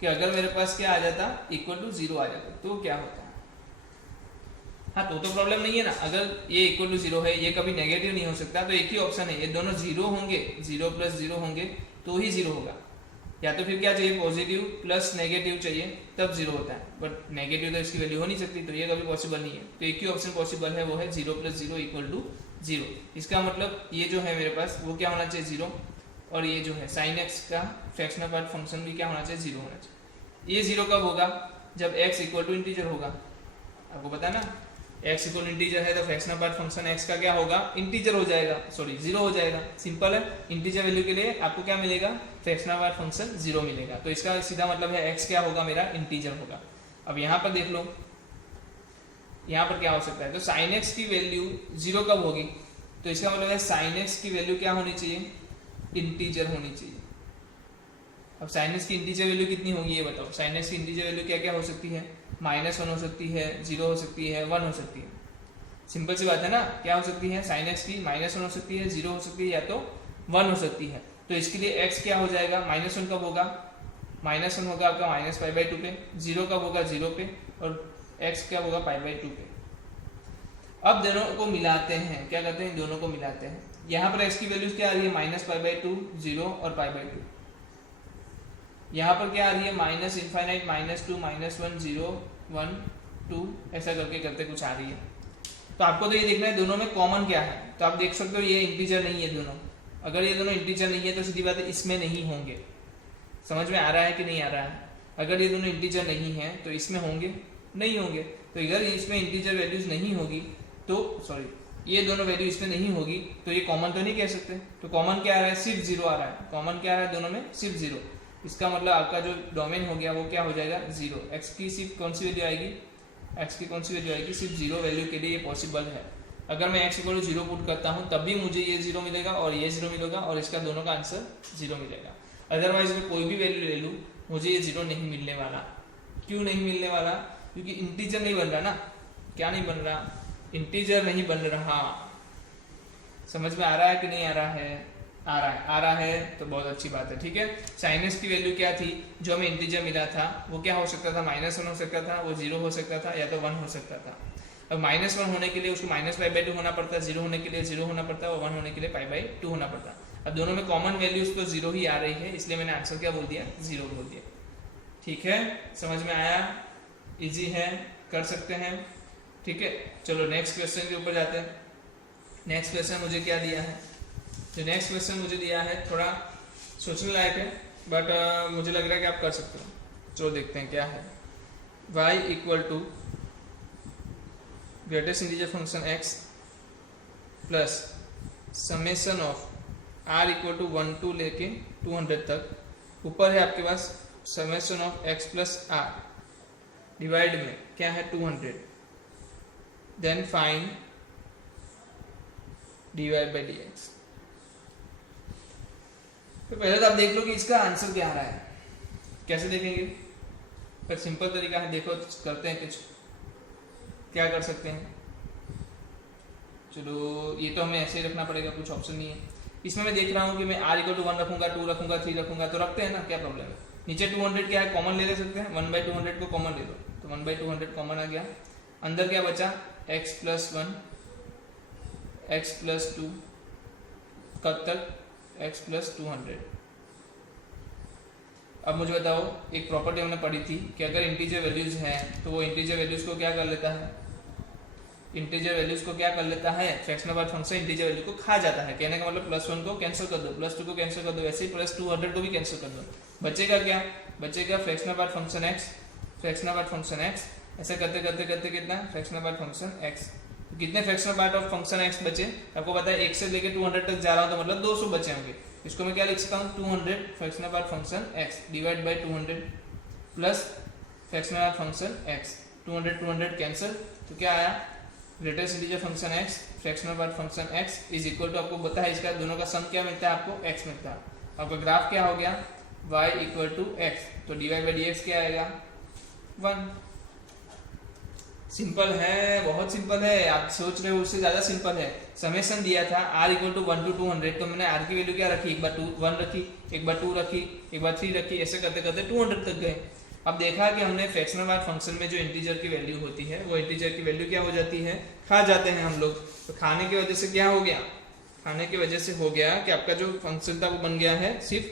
कि अगर मेरे पास क्या आ जाता? इक्वल टू 0 आ जाता तो क्या होता? हाँ, तो प्रॉब्लम नहीं है ना। अगर ये इक्वल टू 0 है, ये कभी नेगेटिव नहीं हो सकता, तो एक ही ऑप्शन है, ये दोनों 0 होंगे, 0 + 0 होंगे तो ही 0 होगा। या तो फिर क्या चाहिए? पॉजिटिव प्लस नेगेटिव चाहिए, तब 0 होता है। बट नेगेटिव तो इसकी वैल्यू हो नहीं सकती, तो ये कभी पॉसिबल नहीं है। तो एक ही ऑप्शन पॉसिबल है, वो है 0 + 0 = 0। इसका मतलब ये जो है मेरे पास वो क्या होना चाहिए? 0। और ये जो है sin x का फ्रैक्शनल पार्ट फंक्शन भी क्या होना चाहिए? 0 होना चाहिए। ये 0 कब होगा? जब x इक्वल टू इंटीजर होगा। आपको पता है ना, x इक्वल इंटीजर है तो फ्रैक्शनल पार्ट फंक्शन x का क्या होगा? इंटीजर हो जाएगा, सॉरी 0 हो जाएगा। सिंपल है। इंटीजर वैल्यू के लिए आपको क्या मिलेगा? फ्रैक्शनल पार्ट फंक्शन 0 मिलेगा। तो इसका सीधा मतलब है x क्या होगा? मेरा इंटीजर होगा। अब यहाँ पर देख लो, यहाँ पर क्या हो सकता है? तो sin x की वैल्यू 0 कब होगी? तो इसका मतलब है sin x की वैल्यू क्या होनी चाहिए? इंटीजर होनी चाहिए। अब sin x की इंटीजर वैल्यू कितनी होगी ये बताओ? sin x की इंटीजर वैल्यू क्या क्या हो सकती है? -1 हो सकती है, 0 हो सकती है, 1 हो सकती है। सिंपल सी बात है ना। क्या हो सकती है? sin x की -1 हो सकती है, 0 हो सकती है, या तो 1 हो सकती है। तो इसके लिए x क्या हो जाएगा? -1 कब होगा? -1 होगा आपका -π/2 पे। 0 कब होगा? 0 पे। और x क्या होगा? π/2 पे। अब दोनों को मिलाते हैं। क्या करते हैं? दोनों को मिलाते हैं। यहाँ पर x की वैल्यूज क्या आ रही है? -π/2, 0 और π/2। यहाँ पर क्या आ रही है? -∞, -2, -1, 0, 1, 2, ऐसा करके करते कुछ आ रही है। तो आपको तो ये देखना है दोनों में कॉमन क्या है। तो आप देख सकते हो ये इंटीजर नहीं है दोनों। अगर ये दोनों इंटीजर नहीं है तो सीधी बात है इसमें नहीं होंगे। समझ में आ रहा है कि नहीं आ रहा है? अगर ये दोनों इंटीजर नहीं है तो इसमें होंगे? नहीं होंगे। तो अगर इसमें इंटीजर वैल्यूज नहीं होगी तो ये दोनों वैल्यू इसमें नहीं होगी तो ये कॉमन तो नहीं कह सकते। तो कॉमन क्या आ रहा है? सिर्फ 0 आ रहा है। कॉमन क्या आ रहा है दोनों में? सिर्फ 0। इसका मतलब आपका जो डोमेन हो गया वो क्या हो जाएगा? 0। x की सिर्फ कौन सी वैल्यू आएगी? x की कौन सी वैल्यू आएगी? सिर्फ 0 वैल्यू के लिए ये पॉसिबल है। अगर मैं x = 0 पुट करता हूँ तब भी मुझे ये 0 मिलेगा और ये 0 मिलेगा और इसका दोनों का आंसर 0 मिलेगा। अदरवाइज मैं कोई भी वैल्यू ले लूँ मुझे ये 0 नहीं मिलने वाला। क्यों नहीं मिलने वाला? क्योंकि इंटीजर नहीं बन रहा ना। क्या नहीं बन रहा? इंटीजर नहीं बन रहा। समझ में आ रहा है कि नहीं आ रहा है? आ रहा है तो बहुत अच्छी बात है। ठीक है। sin x की वैल्यू क्या थी? जो हमें इंटीजर मिला था वो क्या हो सकता था? -1 हो सकता था, वो 0 हो सकता था, या तो 1 हो सकता था। अब -1 होने के लिए उसको -π/2 होना पड़ता, 0 होने के लिए 0 होना पड़ता, और 1 होने के लिए π/2 होना पड़ता। अब दोनों में कॉमन वैल्यूज तो 0 ही आ रही है, इसलिए मैंने आंसर क्या बोल दिया? 0 बोल दिया। ठीक है, समझ में आया? इजी है, कर सकते हैं। ठीक है, चलो नेक्स्ट क्वेश्चन के ऊपर जाते हैं। नेक्स्ट क्वेश्चन मुझे क्या दिया है? जो नेक्स्ट क्वेश्चन मुझे दिया है थोड़ा सोचने लायक है, बट मुझे लग रहा है कि आप कर सकते हो। चलो देखते हैं क्या है। y = greatest integer function x plus summation of r = 1 to लेके 200 तक। ऊपर है आपके पास summation of x plus r, divide में क्या है? 200। Then find dy/dx। तो पहले तो आप देख लो कि इसका आंसर क्या आ रहा है। कैसे देखेंगे? पर सिंपल तरीका है, देखो करते हैं कुछ। क्या कर सकते हैं? चलो ये तो हमें ऐसे ही रखना पड़ेगा, कुछ ऑप्शन नहीं है इसमें। मैं देख रहा हूँ कि मैं r = 1 रखूंगा, 2 रखूंगा, 3 रखूंगा, तो रखते हैं ना, क्या प्रॉब्लम है? नीचे 200 क्या है, कॉमन ले सकते हैं। 1/200 को कॉमन ले लो, तो 1/200 कॉमन आ गया। अंदर क्या बचा? x + 1 x + 2, कब तक? x + 200। अब मुझे बताओ, एक प्रॉपर्टी हमने पढ़ी थी कि अगर इंटीजर वैल्यूज हैं तो वो इंटीजर वैल्यूज को क्या कर लेता है? इंटीजर वैल्यूज को क्या कर लेता है? Fractional part function integer value को खा जाता है। कहने का मतलब +1 को कैंसिल कर दो, +2 को कैंसिल कर दो, ऐसे ही +200 को भी कैंसिल कर दो। बचेगा क्या? बचेगा fractional part function x, fractional part function x। ऐसा करते करते करते कितना? Fractional part function x। तो कितने fractional part of function x बचे? आपको पता है 1 से लेके 200 तक जा रहा हूँ, तो मतलब 200 बचे होंगे। इसको मैं क्या लिख सकता हूँ? 200 fractional part function x divide by 200 plus fractional part function x। 200 200 cancel, तो क्या आया? Greatest integer function x fractional part function x is equal to, आपको पता है इसका दोनों का सम क्या मिलता है? आपको x मिलता है। आपका ग्राफ क्या हो गया? y = x, तो dy बाई dx क्या आएगा? 1। सिंपल है, बहुत सिंपल है। आप सोच रहे हो उससे ज्यादा सिंपल है। समेशन दिया था r = 1 to 200, तो मैंने r की वैल्यू क्या रखी? एक बार 1 रखी, एक बार 2 रखी, एक बार 3 रखी, ऐसे करते करते 200 तक गए। अब देखा कि हमने फ्रैक्शनल पार्ट फंक्शन में जो इंटीजर की वैल्यू होती है वो इंटीजर की वैल्यू क्या हो जाती है? खा जाते हैं हम लोग। तो खाने की वजह से क्या हो गया? खाने की वजह से हो गया कि आपका जो फंक्शन था वो बन गया है सिर्फ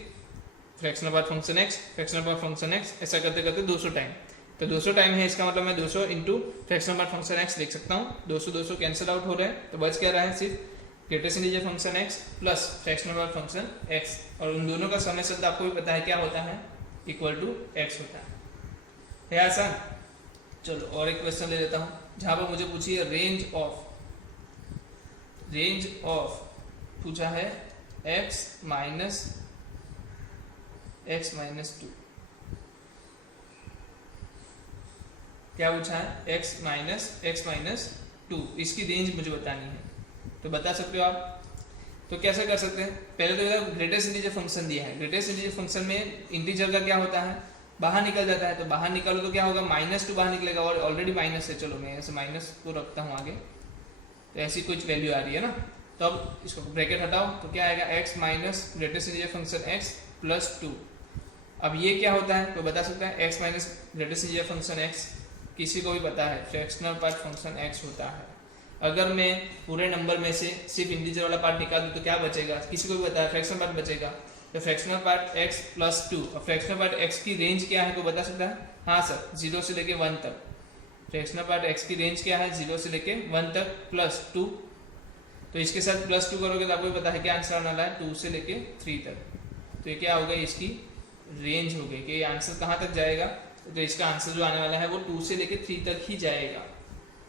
fractional part function x, fractional part function x। ऐसा करते करते 200 टाइम, तो 200 टाइम है, इसका मतलब मैं 200 into fractional part function x लिख सकता हूँ। 200 200 कैंसिल आउट हो रहा है, तो बच क्या रहा है? सिर्फ greatest integer function x plus fractional part function x, और उन दोनों का समेशन आपको भी पता है क्या होता है? इक्वल टू x होता है आसान। चलो और एक क्वेश्चन ले लेता हूँ, जहां पर मुझे पूछी है रेंज ऑफ पूछा है x माइनस 2। क्या पूछा है? x माइनस 2, इसकी रेंज मुझे बतानी है। तो बता सकते हो आप? तो कैसे कर सकते हैं? पहले तो ग्रेटेस्ट इंटीजर फंक्शन दिया है। ग्रेटेस्ट इंटीजर फंक्शन में इंटीजर का क्या होता है? बाहर निकल जाता है। तो बाहर निकालो तो क्या होगा? -2 बाहर निकलेगा, और ऑलरेडी माइनस है। चलो मैं ऐसे माइनस को रखता हूँ आगे, तो ऐसी कुछ वैल्यू आ रही है ना। तो अब इसको ब्रैकेट हटाओ, तो क्या आएगा? x minus greatest integer function x plus 2। अब ये क्या होता है? कोई बता सकता है? x minus greatest integer function x किसी को भी पता है, फ्रैक्शनल पार्ट फंक्शन x होता है। अगर मैं पूरे नंबर में से सिर्फ इंटीजर वाला पार्ट निकाल दूँ तो क्या बचेगा? किसी को भी पता है, फ्रैक्शनल पार्ट बचेगा। तो फ्रैक्शनल पार्ट x प्लस 2, और फ्रैक्शनल पार्ट x की रेंज क्या है? कोई बता सकता है? हाँ सर, 0 से लेके 1 तक। फ्रैक्शनल पार्ट x की रेंज क्या है? 0 से लेके 1 तक प्लस 2। तो इसके साथ प्लस 2 करोगे तो आपको पता है क्या आंसर आने वाला है? 2 से लेके 3 तक। तो ये क्या हो गई? इसकी रेंज हो गई कि ये आंसर कहाँ तक जाएगा। तो इसका आंसर जो आने वाला है वो 2 से लेके 3 तक ही जाएगा।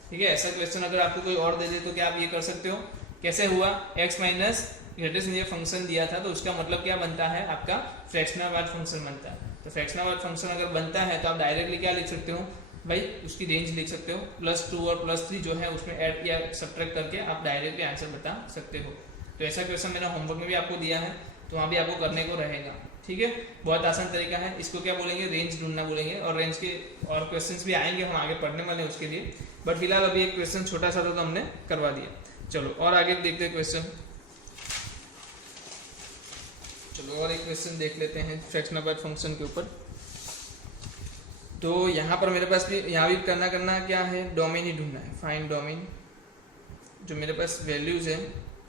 ठीक है, ऐसा क्वेश्चन अगर आपको कोई और दे दे तो क्या आप ये कर सकते हो? कैसे हुआ? x minus greatest integer function दिया था, तो उसका मतलब क्या बनता है? आपका फ्रैक्शनल पार्ट फंक्शन बनता है। तो फ्रैक्शनल पार्ट फंक्शन अगर बनता है तो आप डायरेक्टली क्या लिख सकते हो भाई? उसकी रेंज लिख सकते हो। +2 और +3 जो है उसमें ऐड या सब्ट्रैक्ट करके आप डायरेक्टली आंसर बता सकते हो। तो ऐसा क्वेश्चन मैंने होमवर्क में भी आपको दिया है, तो वहाँ भी आपको करने को रहेगा। ठीक है, बहुत आसान तरीका है। इसको क्या बोलेंगे? रेंज ढूंढना बोलेंगे। और रेंज के और क्वेश्चंस भी आएंगे, हम आगे पढ़ने वाले हैं उसके लिए। बट फिलहाल अभी एक क्वेश्चन छोटा सा था तो हमने करवा दिया। चलो और आगे देखते हैं क्वेश्चन। चलो और एक क्वेश्चन देख लेते हैं फ्रैक्शनल पार्ट फंक्शन के ऊपर। तो यहाँ पर मेरे पास भी यहाँ भी करना क्या है? डोमेन ही ढूंढना है। Find domain. जो मेरे पास वैल्यूज है,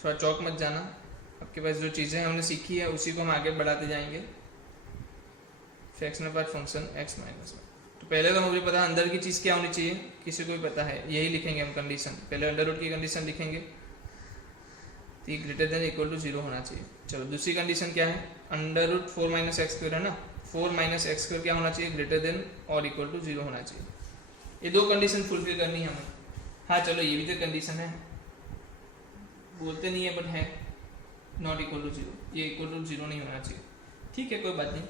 थोड़ा चौक मत जाना, आपके पास जो चीज़ें हमने सीखी है उसी को हम आगे बढ़ाते जाएंगे। Fractional part function x minus 1। तो पहले तो मुझे पता है अंदर की चीज़ क्या होनी चाहिए, किसी को भी पता है, यही लिखेंगे हम कंडीशन। पहले अंडर रूट की कंडीशन लिखेंगे, तो ग्रेटर देन इक्वल टू 0 होना चाहिए। चलो दूसरी कंडीशन क्या है? Under root 4 minus x square है ना, 4 माइनस एक्स स्क्वायर क्या होना चाहिए? ग्रेटर देन और इक्वल टू 0 होना चाहिए। ये दो कंडीशन फुलफिल करनी है हमें। हाँ चलो ये भी तो कंडीशन है, बोलते नहीं है बट है, नॉट इक्वल टू 0, ये इक्वल टू 0 नहीं होना चाहिए। ठीक है कोई बात नहीं।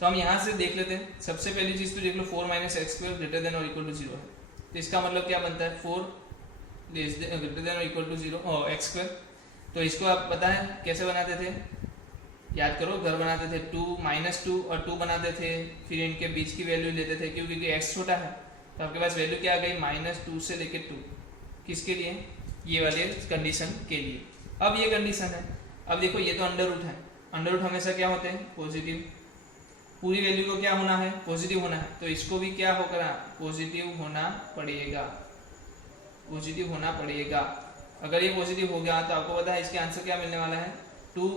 तो हम यहाँ से देख लेते हैं। सबसे पहली चीज़ तो देख लो, 4 minus x square greater than और इक्वल टू 0 है। तो इसका मतलब क्या बनता है? 4 ग्रेटर देन और इक्वल टू 0 एक्स स्क्वायर। तो इसको आप पता है कैसे बनाते थे? याद करो, घर बनाते थे 2 -2 और 2 बनाते थे, फिर इनके बीच की वैल्यू लेते थे, क्योंकि x छोटा है तो आपके पास वैल्यू क्या आ गई -2 से लेके 2। किसके लिए? ये वाले कंडीशन के लिए। अब ये कंडीशन है, अब देखो ये तो अंडर रूट है, अंडर रूट हमेशा क्या होते हैं? पॉजिटिव। पूरी वैल्यू को क्या होना है? पॉजिटिव होना है, तो इसको भी क्या होगा? पॉजिटिव होना पड़ेगा, पॉजिटिव होना पड़ेगा। अगर ये पॉजिटिव हो गया तो आपको पता है इसके आंसर क्या मिलने वाला है? 2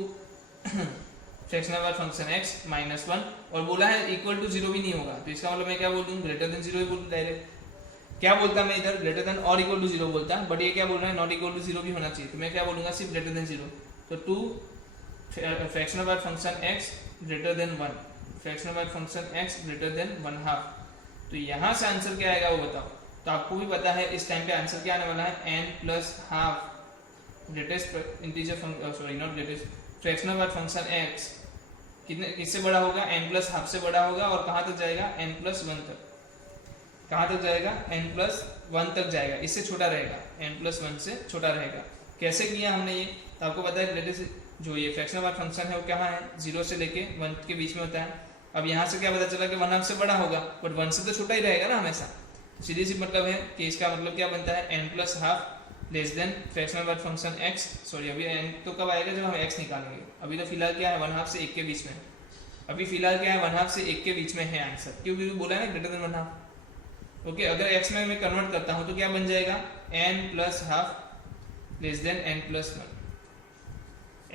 फ्रैक्शनल वाला फंक्शन x -1, और बोला है इक्वल टू 0 भी नहीं होगा, तो इसका मतलब मैं क्या बोल दूं? ग्रेटर देन 0 ही बोल दूं डायरेक्ट। क्या बोलता मैं इधर? ग्रेटर देन और इक्वल टू 0 बोलता, बट ये क्या बोल रहा है? नॉट इक्वल टू 0 भी होना चाहिए, तो मैं क्या बोलूंगा? सिर्फ ग्रेटर देन 0। तो 2 फ्रैक्शनल वाला function x greater than 1, fractional वाला फंक्शन x ग्रेटर देन 1/2। तो यहाँ से आंसर क्या आएगा वो बताओ। तो आपको भी पता है इस टाइम पे आंसर क्या आने वाला है? n+12 greatest integer sorry not greatest fractional वाला फंक्शन x किससे बड़ा होगा? n+12 से बड़ा होगा, और कहाँ तक जाएगा? n+1 तक। कहाँ तक जाएगा? n+1 तक जाएगा, इससे छोटा रहेगा, n+1 से छोटा रहेगा। कैसे किया हमने ये? तो आपको पता है लेटेस्ट जो ये फ्रैक्शनल वाला फंक्शन है वो कहाँ है? 0 से लेके 1 के बीच में होता है। अब यहाँ से क्या पता चला कि 1/2 से बड़ा होगा, बट 1 से तो छोटा ही रहेगा ना हमेशा। सीधी सी मतलब है कि इसका मतलब क्या बनता है? n+12 लेस देन फ्रैक्शनल वाला फंक्शन x। सॉरी अभी n तो कब आएगा? जब हम x निकालेंगे। अभी तो फिलहाल क्या है? 1/2 से 1 के बीच में। अभी फिलहाल क्या है? 1/2 से 1 के बीच में है आंसर, क्योंकि बोला है ना ग्रेटर देन 1/2। ओके, अगर x में मैं कन्वर्ट करता हूँ तो क्या बन जाएगा? n+12 less than n+1,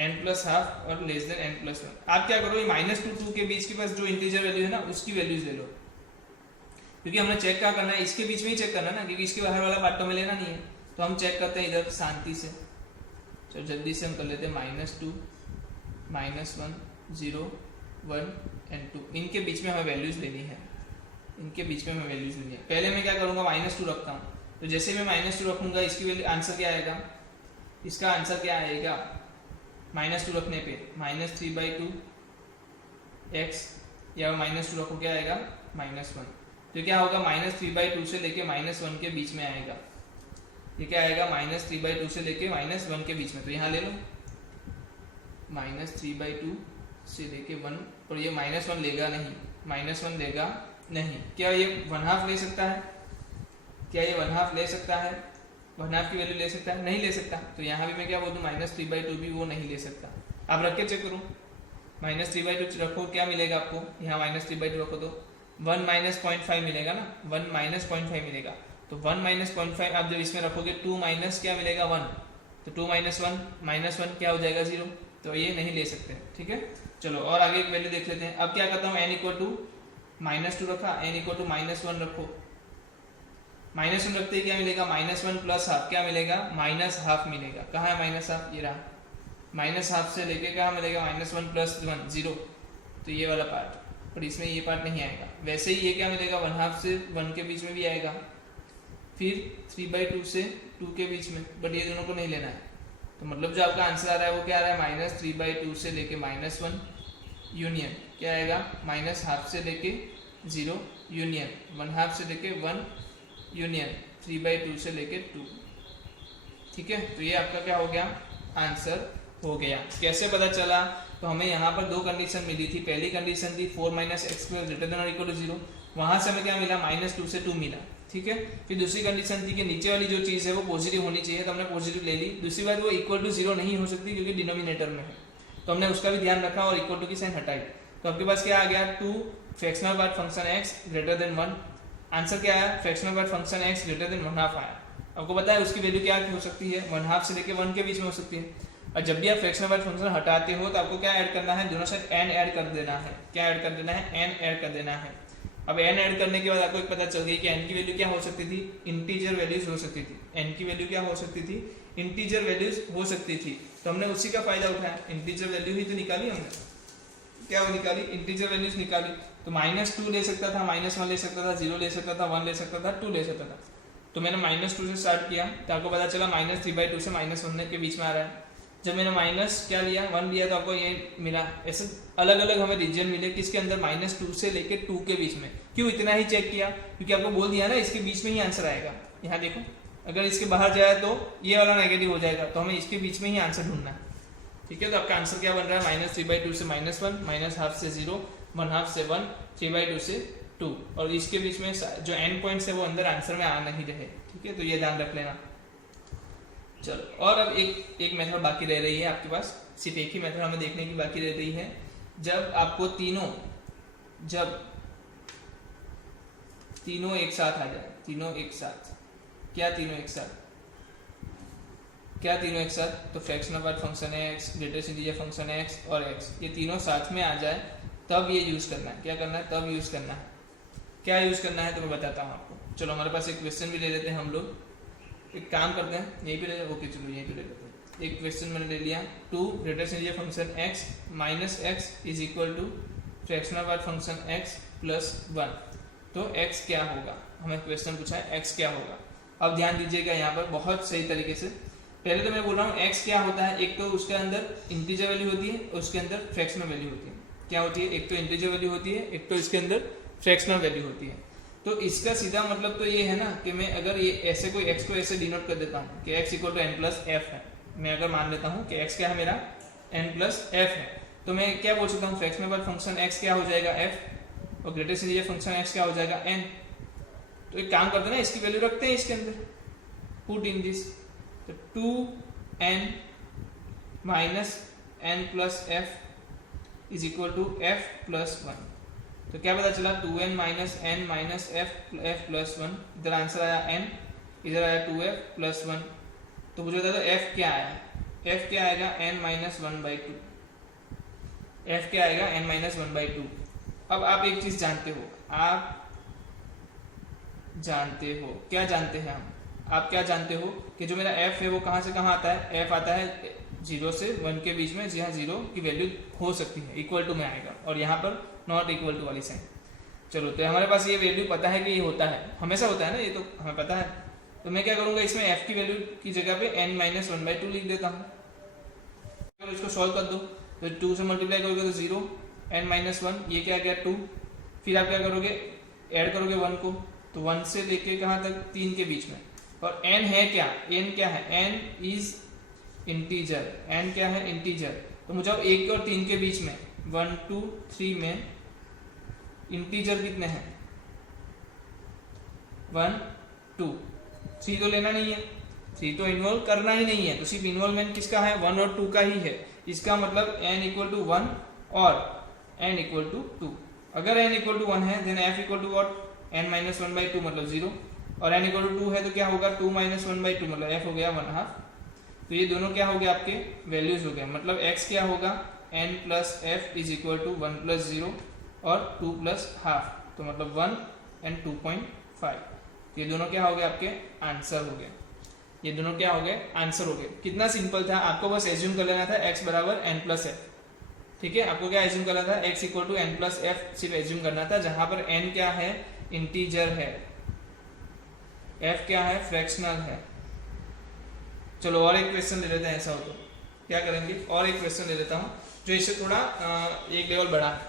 n+12 और लेस देन n+1। आप क्या करो, ये -2 के बीच के पास जो इंटीजर वैल्यू है ना उसकी वैल्यूज ले लो, क्योंकि हमने चेक क्या करना है? इसके बीच में ही चेक करना है ना, क्योंकि इसके बाहर वाला पार्ट तो हमें लेना नहीं है। तो हम चेक करते हैं इधर शांति से, चलो जल्दी से हम कर लेते हैं -2 -1 0 1 एंड 2। इनके बीच में हमें वैल्यूज लेनी है, इनके बीच में हमें वैल्यूज लेनी है। पहले मैं क्या करूँगा? -2 रखता हूँ, तो जैसे मैं -2 रखूँगा इसकी वैल्यू आंसर क्या आएगा? इसका आंसर क्या आएगा? -2 रखने पे -3/2 x, या -2 रखो क्या आएगा? -1। तो क्या होगा? -3/2 से लेके -1 के बीच में आएगा। ये क्या आएगा? -3/2 से लेके -1 के बीच में। तो यहाँ ले लो -3/2 से लेके 1, और ये -1 लेगा नहीं, -1 लेगा नहीं। क्या ये 1/2 ले सकता है? क्या ये 1/2 ले सकता है? 1/2 की वैल्यू ले सकता है? नहीं ले सकता। तो यहाँ भी मैं क्या बोल दूँ? -3/2 भी वो नहीं ले सकता। आप रख के चेक करो, -3/2 रखो क्या मिलेगा आपको? यहाँ -3/2 रखो तो 1 - 0.5 मिलेगा ना, 1 - 0.5 मिलेगा। तो 1 - 0.5 आप जब इसमें रखोगे 2 माइनस क्या मिलेगा? 1। तो 2 - 1 क्या हो जाएगा? 0। तो ये नहीं ले सकते, ठीक है। चलो और आगे एक वैल्यू देख लेते हैं। अब क्या करता हूँ? n = -2 रखा, n = -1 रखो। -1 रखते ही क्या मिलेगा? -1 + ½ क्या मिलेगा? -½ मिलेगा। कहाँ है -½? ये रहा। -½ से लेके क्या मिलेगा? -1 + 1 0। तो ये वाला पार्ट, और इसमें ये पार्ट नहीं आएगा। वैसे ही ये क्या मिलेगा? 1/2 से 1 के बीच में भी आएगा, फिर 3/2 से 2 के बीच में, बट ये दोनों को नहीं लेना है। तो मतलब जो आपका आंसर आ रहा है वो क्या आ रहा है? -3/2 से लेके -1 यूनियन क्या आएगा? -½ से लेके 0 यूनियन 1/2 से लेके 1 यूनियन 3/2 से लेके 2। ठीक है, तो ये आपका क्या हो गया? आंसर हो गया। कैसे पता चला? तो हमें यहाँ पर दो कंडीशन मिली थी। पहली कंडीशन थी 4 - x² ग्रेटर देन और इक्वल टू 0, वहां से हमें क्या मिला? -2 से 2 मिला। ठीक है, फिर दूसरी कंडीशन थी कि नीचे वाली जो चीज़ है वो पॉजिटिव होनी चाहिए, तो हमने पॉजिटिव ले ली। दूसरी बात वो इक्वल टू 0 नहीं हो सकती क्योंकि डिनोमिनेटर में है, तो हमने उसका भी ध्यान रखा और इक्वल टू की साइन हटाई। तो आपके पास क्या आ गया? 2 fractional part function x greater than 1। Answer क्या आया? Fractional part function x greater than 1/2 आया। आपको पता है उसकी वैल्यू क्या हो सकती है? 1/2 से लेकर 1 के बीच में हो सकती है। और जब भी आप फ्रैक्शनल पार्ट फंक्शन हटाते हो तो आपको क्या ऐड करना है? दोनों साइड n ऐड कर देना है। क्या ऐड कर देना है? n ऐड कर देना है। अब n ऐड करने के बाद आपको एक पता चल गई कि n की वैल्यू क्या हो सकती थी? इंटीजर वैल्यूज हो सकती थी। n की वैल्यू क्या हो सकती थी? इंटीजर वैल्यूज हो सकती थी। तो हमने उसी का फायदा उठाया, इंटीजर वैल्यू ही तो निकाली हमने। क्या वो निकाली? इंटीजर वैल्यूज निकाली। तो -2 ले सकता था, -1 ले सकता था, 0 ले सकता था, 1 ले सकता था, 2 ले सकता था। तो मैंने -2 से स्टार्ट किया तो आपको पता चला -3/2 से -1 के बीच में आ रहा है। जब मैंने माइनस क्या लिया? 1 लिया तो आपको ये मिला। ऐसे अलग अलग हमें रीजन मिले किसके अंदर? -2 से लेके 2 के बीच में। क्यों इतना ही चेक किया? क्योंकि आपको बोल दिया ना इसके बीच में ही आंसर आएगा। यहाँ देखो, अगर इसके बाहर जाए तो ये वाला नेगेटिव हो जाएगा, तो हमें इसके बीच में ही आंसर ढूंढना है। ठीक है, तो आपका आंसर क्या बन रहा है, माइनस 3/2 से -1, माइनस हाफ से 0, 1/2 से 1, 3/2 से 2, और इसके बीच में जो एंड पॉइंट्स है वो अंदर आंसर में आ नहीं रहे। ठीक है, तो ये ध्यान रख लेना। चलो, और अब एक मेथड बाकी रह रही है आपके पास, सिर्फ एक ही मेथड हमें देखने की बाकी रह रही है। जब आपको तीनों एक साथ आ जाए, तीनों एक साथ, क्या तीनों एक साथ, तो fractional part function x, greatest integer function x और एक्स, ये तीनों साथ में आ जाए तब ये यूज करना है। क्या करना है, तब यूज करना है। क्या यूज करना है तो मैं बताता हूँ आपको। चलो, हमारे पास एक क्वेश्चन भी ले लेते हैं हम लोग, एक काम करते हैं, यहीं पे ले, ओके चलो यहीं पे ले लेते हैं। एक क्वेश्चन मैंने ले लिया, 2 greatest integer function x minus x is equal to fractional part function x plus 1, तो x क्या होगा, हमें क्वेश्चन पूछा है x क्या होगा। अब ध्यान दीजिएगा यहाँ पर बहुत सही तरीके से। पहले तो मैं बोल रहा हूँ x क्या होता है, एक तो उसके अंदर इंटीजर वैल्यू होती है और उसके अंदर फ्रैक्शनल वैल्यू होती है। क्या होती है, एक तो इंटीजर वैल्यू होती है, एक तो इसके अंदर फ्रैक्शनल वैल्यू होती है। तो इसका सीधा मतलब तो ये है ना कि मैं अगर ये ऐसे कोई x को ऐसे डिनोट कर देता हूँ कि x equal to n plus f है, मैं अगर मान लेता हूँ कि x क्या है मेरा n प्लस एफ है, तो मैं क्या बोल सकता हूँ, फ्रैक्शनल पार्ट फंक्शन x क्या हो जाएगा f और ग्रेटेस्ट इंटीजर फंक्शन x क्या हो जाएगा n। तो एक काम करते हैं ना, इसकी वैल्यू रखते हैं इसके अंदर, पुट इन दिस, तो 2n minus n plus f is equal to f plus 1। तो क्या पता चला, 2n minus n minus f plus 1, इधर आंसर आया n, इधर आया 2f प्लस 1। तो मुझे बता दो f क्या आया, f क्या आएगा n माइनस 1/2, f क्या आएगा n माइनस 1/2। अब आप एक चीज जानते हो, क्या जानते हैं हम, आप क्या जानते हो कि जो मेरा f है वो कहाँ से कहाँ आता है, f आता है 0 से 1 के बीच में, जी हाँ 0 की वैल्यू हो सकती है, इक्वल टू में आएगा, और यहाँ पर नॉट इक्वल टू वाली साइन। चलो, तो हमारे पास ये वैल्यू पता है कि ये होता है, हमेशा होता है ना, ये तो हमें पता है। तो मैं क्या करूँगा, इसमें f की वैल्यू की जगह पे n माइनस 1/2 लिख देता हूँ। अगर इसको सॉल्व कर दो तो 2 से मल्टीप्लाई करोगे तो 0, n माइनस 1, ये क्या गया 2, फिर आप क्या करोगे, ऐड करोगे 1 को, तो 1 से लेके कहाँ तक, 3 के बीच में। और n है क्या, n क्या है, n इज इंटीजर, n क्या है इंटीजर। तो मुझे 1 और 3 के बीच में 1 2 3 में इंटीजर कितने हैं, 1 2 3 तो लेना नहीं है, 3 तो इन्वॉल्व करना ही नहीं है, तो सिर्फ इन्वॉल्वमेंट किसका है, 1 और 2 का ही है। इसका मतलब n इक्वल टू 1 और n इक्वल टू 2। अगर n इक्वल टू 1 है then f equal to what, n minus 1/2 मतलब 0, और n इक्वल टू 2 है तो क्या होगा, 2 माइनस 1/2 मतलब f हो गया 1/2। तो ये दोनों क्या हो गया, आपके वैल्यूज हो गए, मतलब x क्या होगा, n plus f is equal to 1 plus 0 और 2 प्लस हाफ, तो मतलब 1 एंड 2.5। ये दोनों क्या हो गए, आपके आंसर हो गए, ये दोनों क्या हो गए, आंसर हो गए। कितना सिंपल था, आपको बस एज्यूम कर लेना था x बराबर n प्लस एफ। ठीक है, आपको क्या एज्यूम करना था, x equal to n plus f सिर्फ एज्यूम करना था, जहां पर n क्या है, इंटीजर है, f क्या है, फ्रैक्शनल है। चलो, और एक क्वेश्चन ले लेते हैं, ऐसा हो तो क्या करेंगे, और एक क्वेश्चन ले लेता हूँ जो इससे थोड़ा एक लेवल बड़ा है,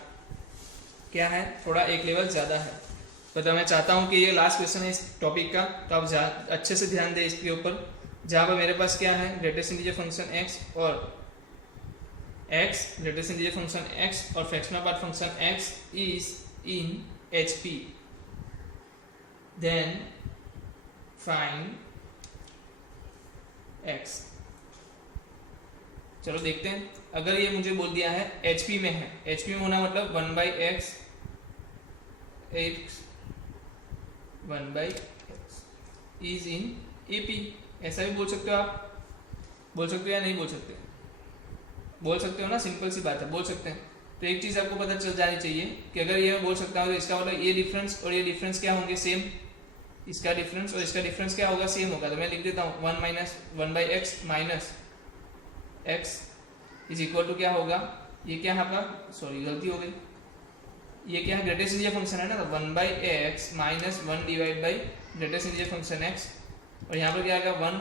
क्या है, थोड़ा एक लेवल ज़्यादा है। तो मैं चाहता हूँ कि ये लास्ट क्वेश्चन है इस टॉपिक का, तो आप अच्छे से ध्यान दें इसके ऊपर, जहाँ पर मेरे पास क्या है, ग्रेटेस्ट इंटीजर फंक्शन x और ग्रेटेस्ट इंटीजर फंक्शन x और fractional part function x is in HP, then find x। चलो देखते हैं, अगर ये मुझे बोल दिया है HP में है, HP में होना मतलब 1/x 1/x is in AP, ऐसा भी बोल सकते हो आप, बोल सकते हो या नहीं बोल सकते, बोल सकते हो ना, सिंपल सी बात है, बोल सकते हैं। तो एक चीज़ आपको पता चल जानी चाहिए कि अगर ये मैं बोल सकता हूँ तो इसका मतलब ये डिफरेंस और ये डिफरेंस क्या होंगे, सेम, इसका डिफरेंस और इसका डिफरेंस क्या होगा, सेम होगा। तो मैं लिख देता हूँ 1 minus 1/x minus x is equal to क्या होगा, ये क्या है आपका, सॉरी गलती हो गई, ये क्या है, ग्रेटेस्ट इंटीजर फंक्शन है ना, तो 1/x minus 1 divide by greatest integer function x, और यहाँ पर क्या आएगा 1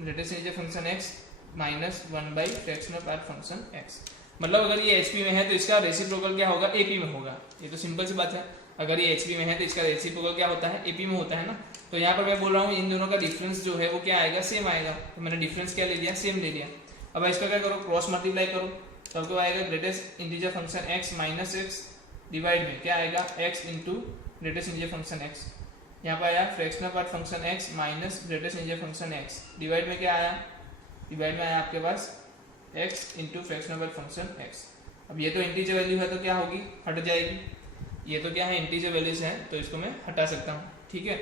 greatest integer function x minus 1 fractional part function x। मतलब अगर ये HP में है तो इसका रेसिप्रोकल क्या होगा, AP में होगा। ये तो सिंपल सी बात है, अगर ये HP में है तो इसका रेसिप्रोकल क्या होता है, AP में होता है ना। तो यहाँ पर मैं बोल रहा हूँ इन दोनों का डिफरेंस जो है वो क्या आएगा, सेम आएगा। तो मैंने डिफरेंस क्या ले लिया, सेम ले लिया। अब इसका क्या करो, क्रॉस मल्टीप्लाई करो, तो आपको आएगा greatest integer function x minus x divide में क्या आएगा x into greatest integer function x। यहाँ पर आया fractional part function x minus greatest integer function x divide में क्या आया, डिवाइड में आया आपके पास x into fractional part function x। अब ये तो इंटीजर वैल्यू है तो क्या होगी, हट जाएगी, ये तो क्या है इंटीजर वैल्यूज है तो इसको मैं हटा सकता हूँ, ठीक है।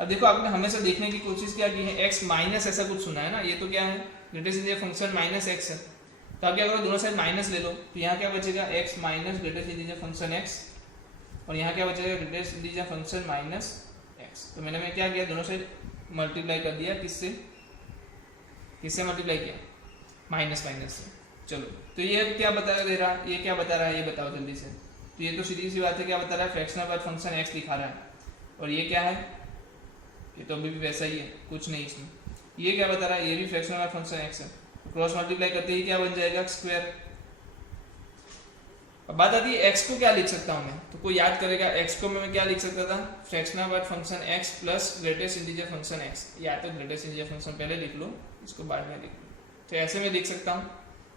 अब देखो आपने हमेशा देखने की कोशिश क्या की है, x माइनस ऐसा कुछ सुना है ना, ये तो क्या है greatest integer function minus x है, तो आप क्या करो दोनों साइड माइनस ले लो, तो यहाँ क्या बचेगा x minus greatest integer function x, और यहाँ क्या बचेगा greatest integer function minus x। तो मैंने क्या किया, दोनों साइड मल्टीप्लाई कर दिया, किससे मल्टीप्लाई किया, माइनस से। चलो तो ये क्या बता दे रहा है, ये क्या बता रहा है, ये बताओ जल्दी से। तो ये तो सीधी सी बात है, क्या बता रहा है, फ्रैक्शनल पार्ट फंक्शन x दिखा रहा है, और ये क्या है, ये तो अभी भी वैसा ही है, कुछ नहीं इसमें। ये क्या बता रहा है, ये भी फ्रैक्शनल पार्ट फंक्शन x है, क्रॉस मल्टीप्लाई करते ही क्या बन जाएगा, स्क्वायर। अब बात आती है x को क्या लिख सकता हूँ मैं, तो कोई याद करेगा, x को मैं क्या लिख सकता था, fractional part function x plus greatest integer function x, या तो ग्रेटेस्ट इंटीजर फंक्शन पहले लिख लो, इसको बाद में लिख लो, तो ऐसे में लिख सकता हूँ।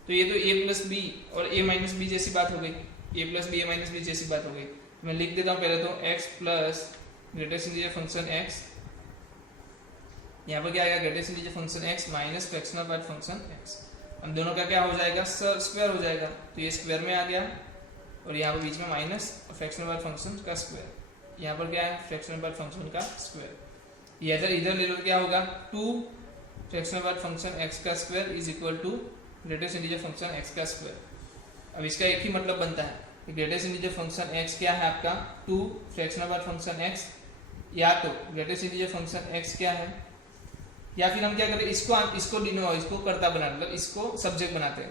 तो ये तो a प्लस बी और a माइनस बी जैसी बात हो गई, a plus b a minus b जैसी बात हो गई। मैं लिख देता हूँ पहले तो x plus greatest integer function x, यहाँ पर क्या आएगा greatest integer function x minus fractional part function x, हम दोनों का क्या हो जाएगा, स्क्वायर हो जाएगा, तो ये स्क्वायर में आ गया, और यहाँ पर बीच में माइनस फ्रैक्शनल पार्ट फंक्शन का स्क्वायर, यहाँ पर क्या है फ्रैक्शनल पार्ट फंक्शन का स्क्वायर, ये इधर ले लो, क्या होगा 2 फ्रैक्शनल पार्ट फंक्शन x का square is equal to greatest integer function x का स्क्वायर। अब इसका एक ही मतलब बनता है कि ग्रेटेस्ट इंटीजर फंक्शन x क्या है आपका 2 फ्रैक्शनल पार्ट फंक्शन x, या तो ग्रेटेस्ट इंटीजर फंक्शन x क्या है, या फिर हम क्या करें, इसको कर्ता बना, मतलब इसको सब्जेक्ट बनाते हैं,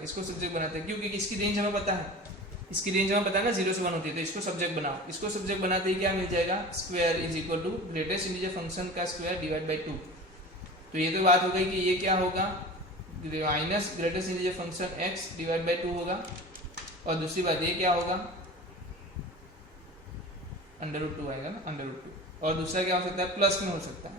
क्योंकि इसकी रेंज हमें पता है, ना 0 से 1 होती है, तो इसको सब्जेक्ट बनाओ, इसको सब्जेक्ट बनाते ही क्या मिल जाएगा, square is equal to greatest integer function का स्क्वायर डिवाइड बाई 2। तो ये तो बात हो गई कि ये क्या होगा, minus greatest integer function x divide by 2 होगा, और दूसरी बात ये क्या होगा, √2 आएगा ना, √2, और दूसरा क्या हो सकता है, प्लस में हो सकता है।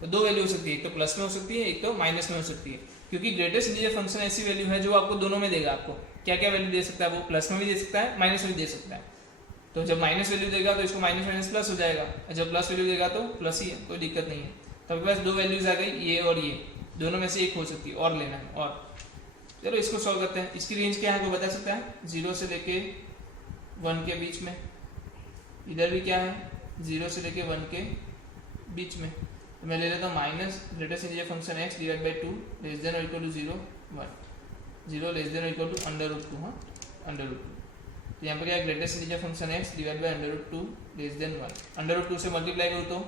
तो दो वैल्यू हो सकती है, एक तो प्लस में हो सकती है, एक तो माइनस में हो सकती है, क्योंकि ग्रेटेस्ट इंटीजर फंक्शन ऐसी वैल्यू है जो आपको दोनों में देगा। आपको क्या क्या वैल्यू दे सकता है, वो प्लस में भी दे सकता है, माइनस में भी दे सकता है। तो जब माइनस वैल्यू देगा तो इसको माइनस माइनस प्लस हो जाएगा, और जब प्लस वैल्यू देगा तो प्लस ही है, कोई दिक्कत नहीं है। तो आपके पास दो वैल्यूज आ गई, ये और ये, दोनों में से एक हो सकती है, और लेना है। और चलो इसको सॉल्व करते हैं। इसकी रेंज क्या है, कोई बता सकता है, 0 से लेके 1 के बीच में। इधर भी क्या है, 0 से लेके 1 के बीच में। तो मैं ले लेता हूँ minus greatest integer function x divide by 2 less than और इक्वल टू 0 1 0 लेस देन और इक्वल टू √2, हाँ √2। तो यहाँ पर क्या है, greatest integer function x divide by √2 less than 1, √2 से मल्टीप्लाई करूँ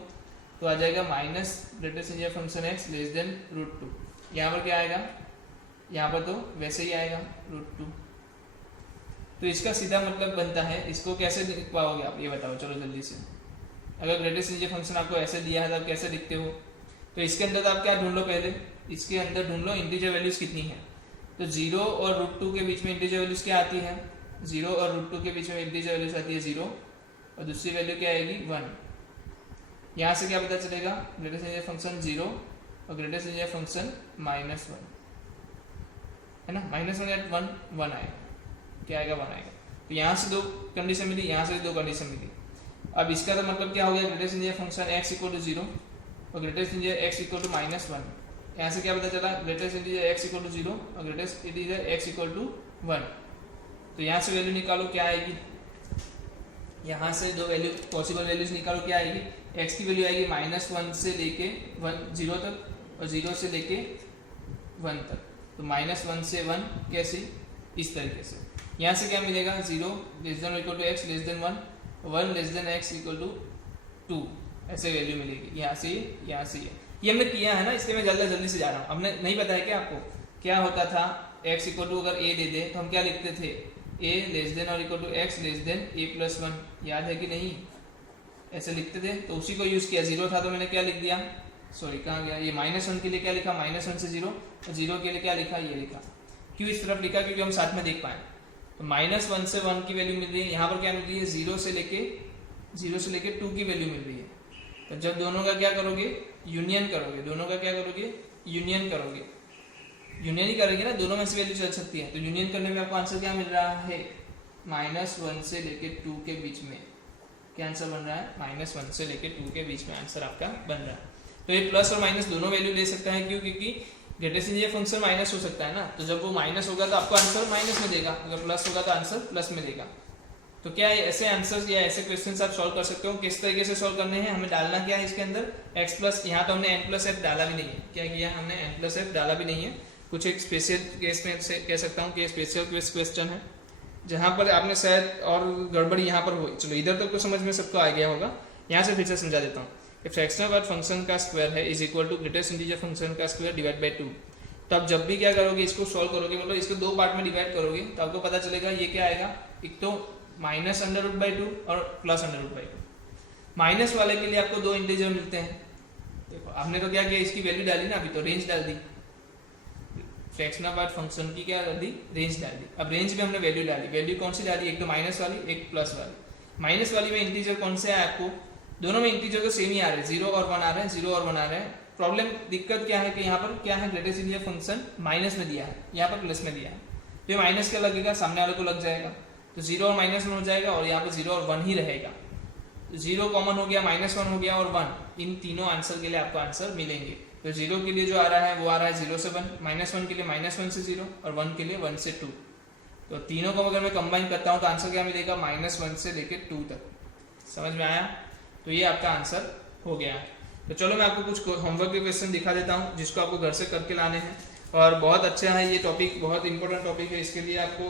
तो आ जाएगा minus greatest integer function x less then √2। यहाँ पर क्या आएगा, यहाँ पर तो वैसे ही आएगा √2। तो इसका सीधा मतलब बनता है, इसको कैसे लिख पाओगे आप, ये बताओ चलो जल्दी से। अगर ग्रेटेस्ट इंटीजर फंक्शन आपको ऐसे दिया है तो आप कैसे लिखते हो, तो इसके अंदर तो आप क्या ढूंढ लो, पहले इसके अंदर ढूंढ लो इंटीजर वैल्यूज कितनी है। तो 0 और √2 के बीच में इंटीजर वैल्यूज क्या आती है, 0 और √2 के बीच में इंटीजर वैल्यूज आती है 0, और दूसरी वैल्यू क्या आएगी 1। यहाँ से क्या पता चलेगा, ग्रेटेस्ट इंटीजर फंक्शन 0 और ग्रेटेस्ट इंटीजर फंक्शन -1 है ना, -1 या 1 आएगा, क्या आएगा 1 आएगा। तो यहाँ से दो कंडीशन मिली, यहाँ से दो कंडीशन मिली। अब इसका तो मतलब क्या हो गया, greatest integer function x equal to 0 और greatest integer x equal to -1। यहाँ से क्या पता चला, greatest integer x equal to 0 और greatest integer x equal to 1। तो यहाँ से वैल्यू निकालो, क्या आएगी, यहाँ से दो वैल्यू पॉसिबल वैल्यूज निकालो, क्या आएगी, x की वैल्यू आएगी -1 से लेके 0 तक और 0 से लेके 1 तक। तो -1 से 1 कैसे, इस तरीके से। यहाँ से क्या मिलेगा, 0 less than equal to x less than 1, 1 less than x equal to 2, ऐसे वैल्यू मिलेगी। यहाँ से ये हमने किया है ना, इसलिए मैं जल्दी से जा रहा हूँ। हमने नहीं पता है क्या आपको, क्या होता था, x इक्वल टू अगर a दे दे तो हम क्या लिखते थे, a लेस देन और equal to x less than a+1, याद है कि नहीं, ऐसे लिखते थे। तो उसी को यूज किया, 0 था तो मैंने क्या लिख दिया, सॉरी कहाँ गया, ये -1 के लिए क्या लिखा, -1 से 0, और 0 के लिए क्या लिखा, ये लिखा। क्यों इस तरफ लिखा, क्योंकि हम साथ में देख पाए। तो -1 से 1 की वैल्यू मिल रही है, यहाँ पर क्या मिल रही है, 0 से लेके 2 की वैल्यू मिल रही है। तो जब दोनों का क्या करोगे, यूनियन करोगे, दोनों का क्या करोगे, यूनियन करोगे, यूनियन ही करेंगे ना, दोनों में से वैल्यू चल सकती है, तो यूनियन करने में आपको आंसर क्या मिल रहा है, -1 से लेके 2 के बीच में क्या आंसर बन रहा है, -1 से लेके 2 के बीच में आंसर आपका बन रहा है। तो ये प्लस और माइनस दोनों वैल्यू ले सकता है, क्यों, क्योंकि ग्रेटेस्ट इंटीजर फंक्शन माइनस हो सकता है ना, तो जब वो माइनस होगा तो आपको आंसर माइनस में देगा, अगर प्लस होगा तो आंसर प्लस में देगा। तो क्या है, ऐसे आंसर्स या ऐसे क्वेश्चंस आप सॉल्व कर सकते हो। किस तरीके से सॉल्व करने हैं, हमें डालना क्या है इसके अंदर, x प्लस, यहाँ तो हमने n+f डाला भी नहीं है, क्या किया हमने n+f डाला भी नहीं है, कुछ एक स्पेशल केस में से कह सकता हूँ कि स्पेशल केस क्वेश्चन है जहाँ पर आपने शायद और गड़बड़ी यहाँ पर हुई। चलो इधर तक तो समझ में सबको आ गया होगा, यहाँ से फिर से समझा देता हूँ। फ्रैक्शनल पार्ट फंक्शन का स्क्वायर है is equal to greatest integer function का स्क्वायर डिवाइड बाई 2। तो आप जब भी क्या करोगे, इसको सॉल्व करोगे, मतलब इसको दो पार्ट में डिवाइड करोगे, तो आपको पता चलेगा ये क्या आएगा, एक तो -√/2 और +√/2। माइनस वाले के लिए आपको दो इंटीजर मिलते हैं। देखो आपने तो क्या किया, इसकी वैल्यू डाली ना, अभी तो रेंज डाल दी, फ्रैक्शनल पार्ट फंक्शन की क्या कर दी, रेंज डाल दी। अब रेंज में हमने वैल्यू डाली, वैल्यू कौन सी डाली, एक तो माइनस वाली, एक प्लस वाली। माइनस वाली में इंटीजर कौन से है आपको, दोनों में इंटीजर तो सेम ही आ रहे हैं, 0 और 1 आ रहे हैं, 0 और 1 आ रहे हैं। प्रॉब्लम दिक्कत क्या है कि यहाँ पर क्या है, ग्रेटेस्ट इंटीजर फंक्शन माइनस में दिया है, यहाँ पर प्लस में दिया है, तो ये माइनस क्या लगेगा, सामने वाले को लग जाएगा, तो 0 और -1 हो जाएगा, और यहाँ पर 0 और 1 ही रहेगा। 0 कॉमन हो गया, -1 हो गया और 1, इन तीनों आंसर के लिए आपको आंसर मिलेंगे। तो 0 के लिए जो आ रहा है वो आ रहा है 0 से 1, -1 के लिए -1 से 0 और 1 के लिए 1 से 2। तो तीनों को अगर मैं कंबाइन करता हूँ तो आंसर क्या मिलेगा, -1 से लेके 2 तक। समझ में आया, तो ये आपका आंसर हो गया। तो चलो मैं आपको कुछ होमवर्क के क्वेश्चन दिखा देता हूँ जिसको आपको घर से करके लाने हैं, और बहुत अच्छा है ये टॉपिक, बहुत इंपॉर्टेंट टॉपिक है, इसके लिए आपको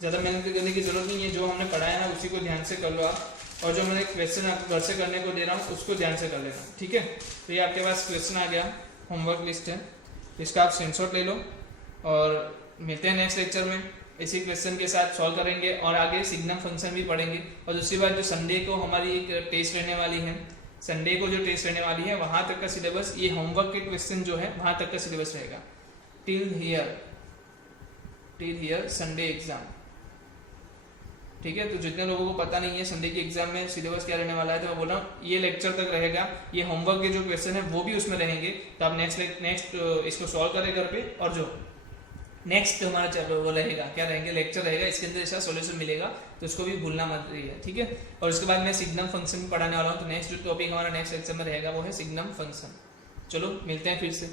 ज़्यादा मेहनत करने की जरूरत नहीं है, जो हमने पढ़ाया है उसी को ध्यान से कर लो आप, और जो मैंने क्वेश्चन आपको घर से करने को दे रहा हूँ उसको ध्यान से कर लेना, ठीक है। तो ये आपके पास क्वेश्चन आ गया, होमवर्क लिस्ट है, इसका आप स्क्रीनशॉट ले लो, और मिलते हैं नेक्स्ट लेक्चर में इसी क्वेश्चन के साथ सॉल्व करेंगे, और आगे सिग्नम फंक्शन भी पढ़ेंगे। और दूसरी बात, जो संडे को हमारी एक टेस्ट रहने वाली है, संडे को जो टेस्ट रहने वाली है वहाँ तक का सिलेबस, ये होमवर्क के क्वेश्चन जो है वहाँ तक का सिलेबस रहेगा, टिल हियर संडे एग्जाम, ठीक है। तो जितने लोगों को पता नहीं है संडे की एग्जाम में सिलेबस क्या रहने वाला है, तो मैं बोल रहा हूँ ये लेक्चर तक रहेगा, ये होमवर्क के जो क्वेश्चन है वो भी उसमें रहेंगे, तो आप नेक्स्ट इसको सॉल्व करें घर पे, और जो नेक्स्ट हमारा वो रहेगा, क्या रहेंगे, लेक्चर रहेगा, इसके अंदर ऐसा सॉल्यूशन मिलेगा, तो उसको भी भूलना मत रहिए, ठीक है। और उसके बाद मैं सिग्नम फंक्शन भी पढ़ाने वाला हूँ, तो नेक्स्ट जो टॉपिक हमारा नेक्स्ट लेक्चर में रहेगा वो है सिग्नम फंक्शन। चलो मिलते हैं फिर से।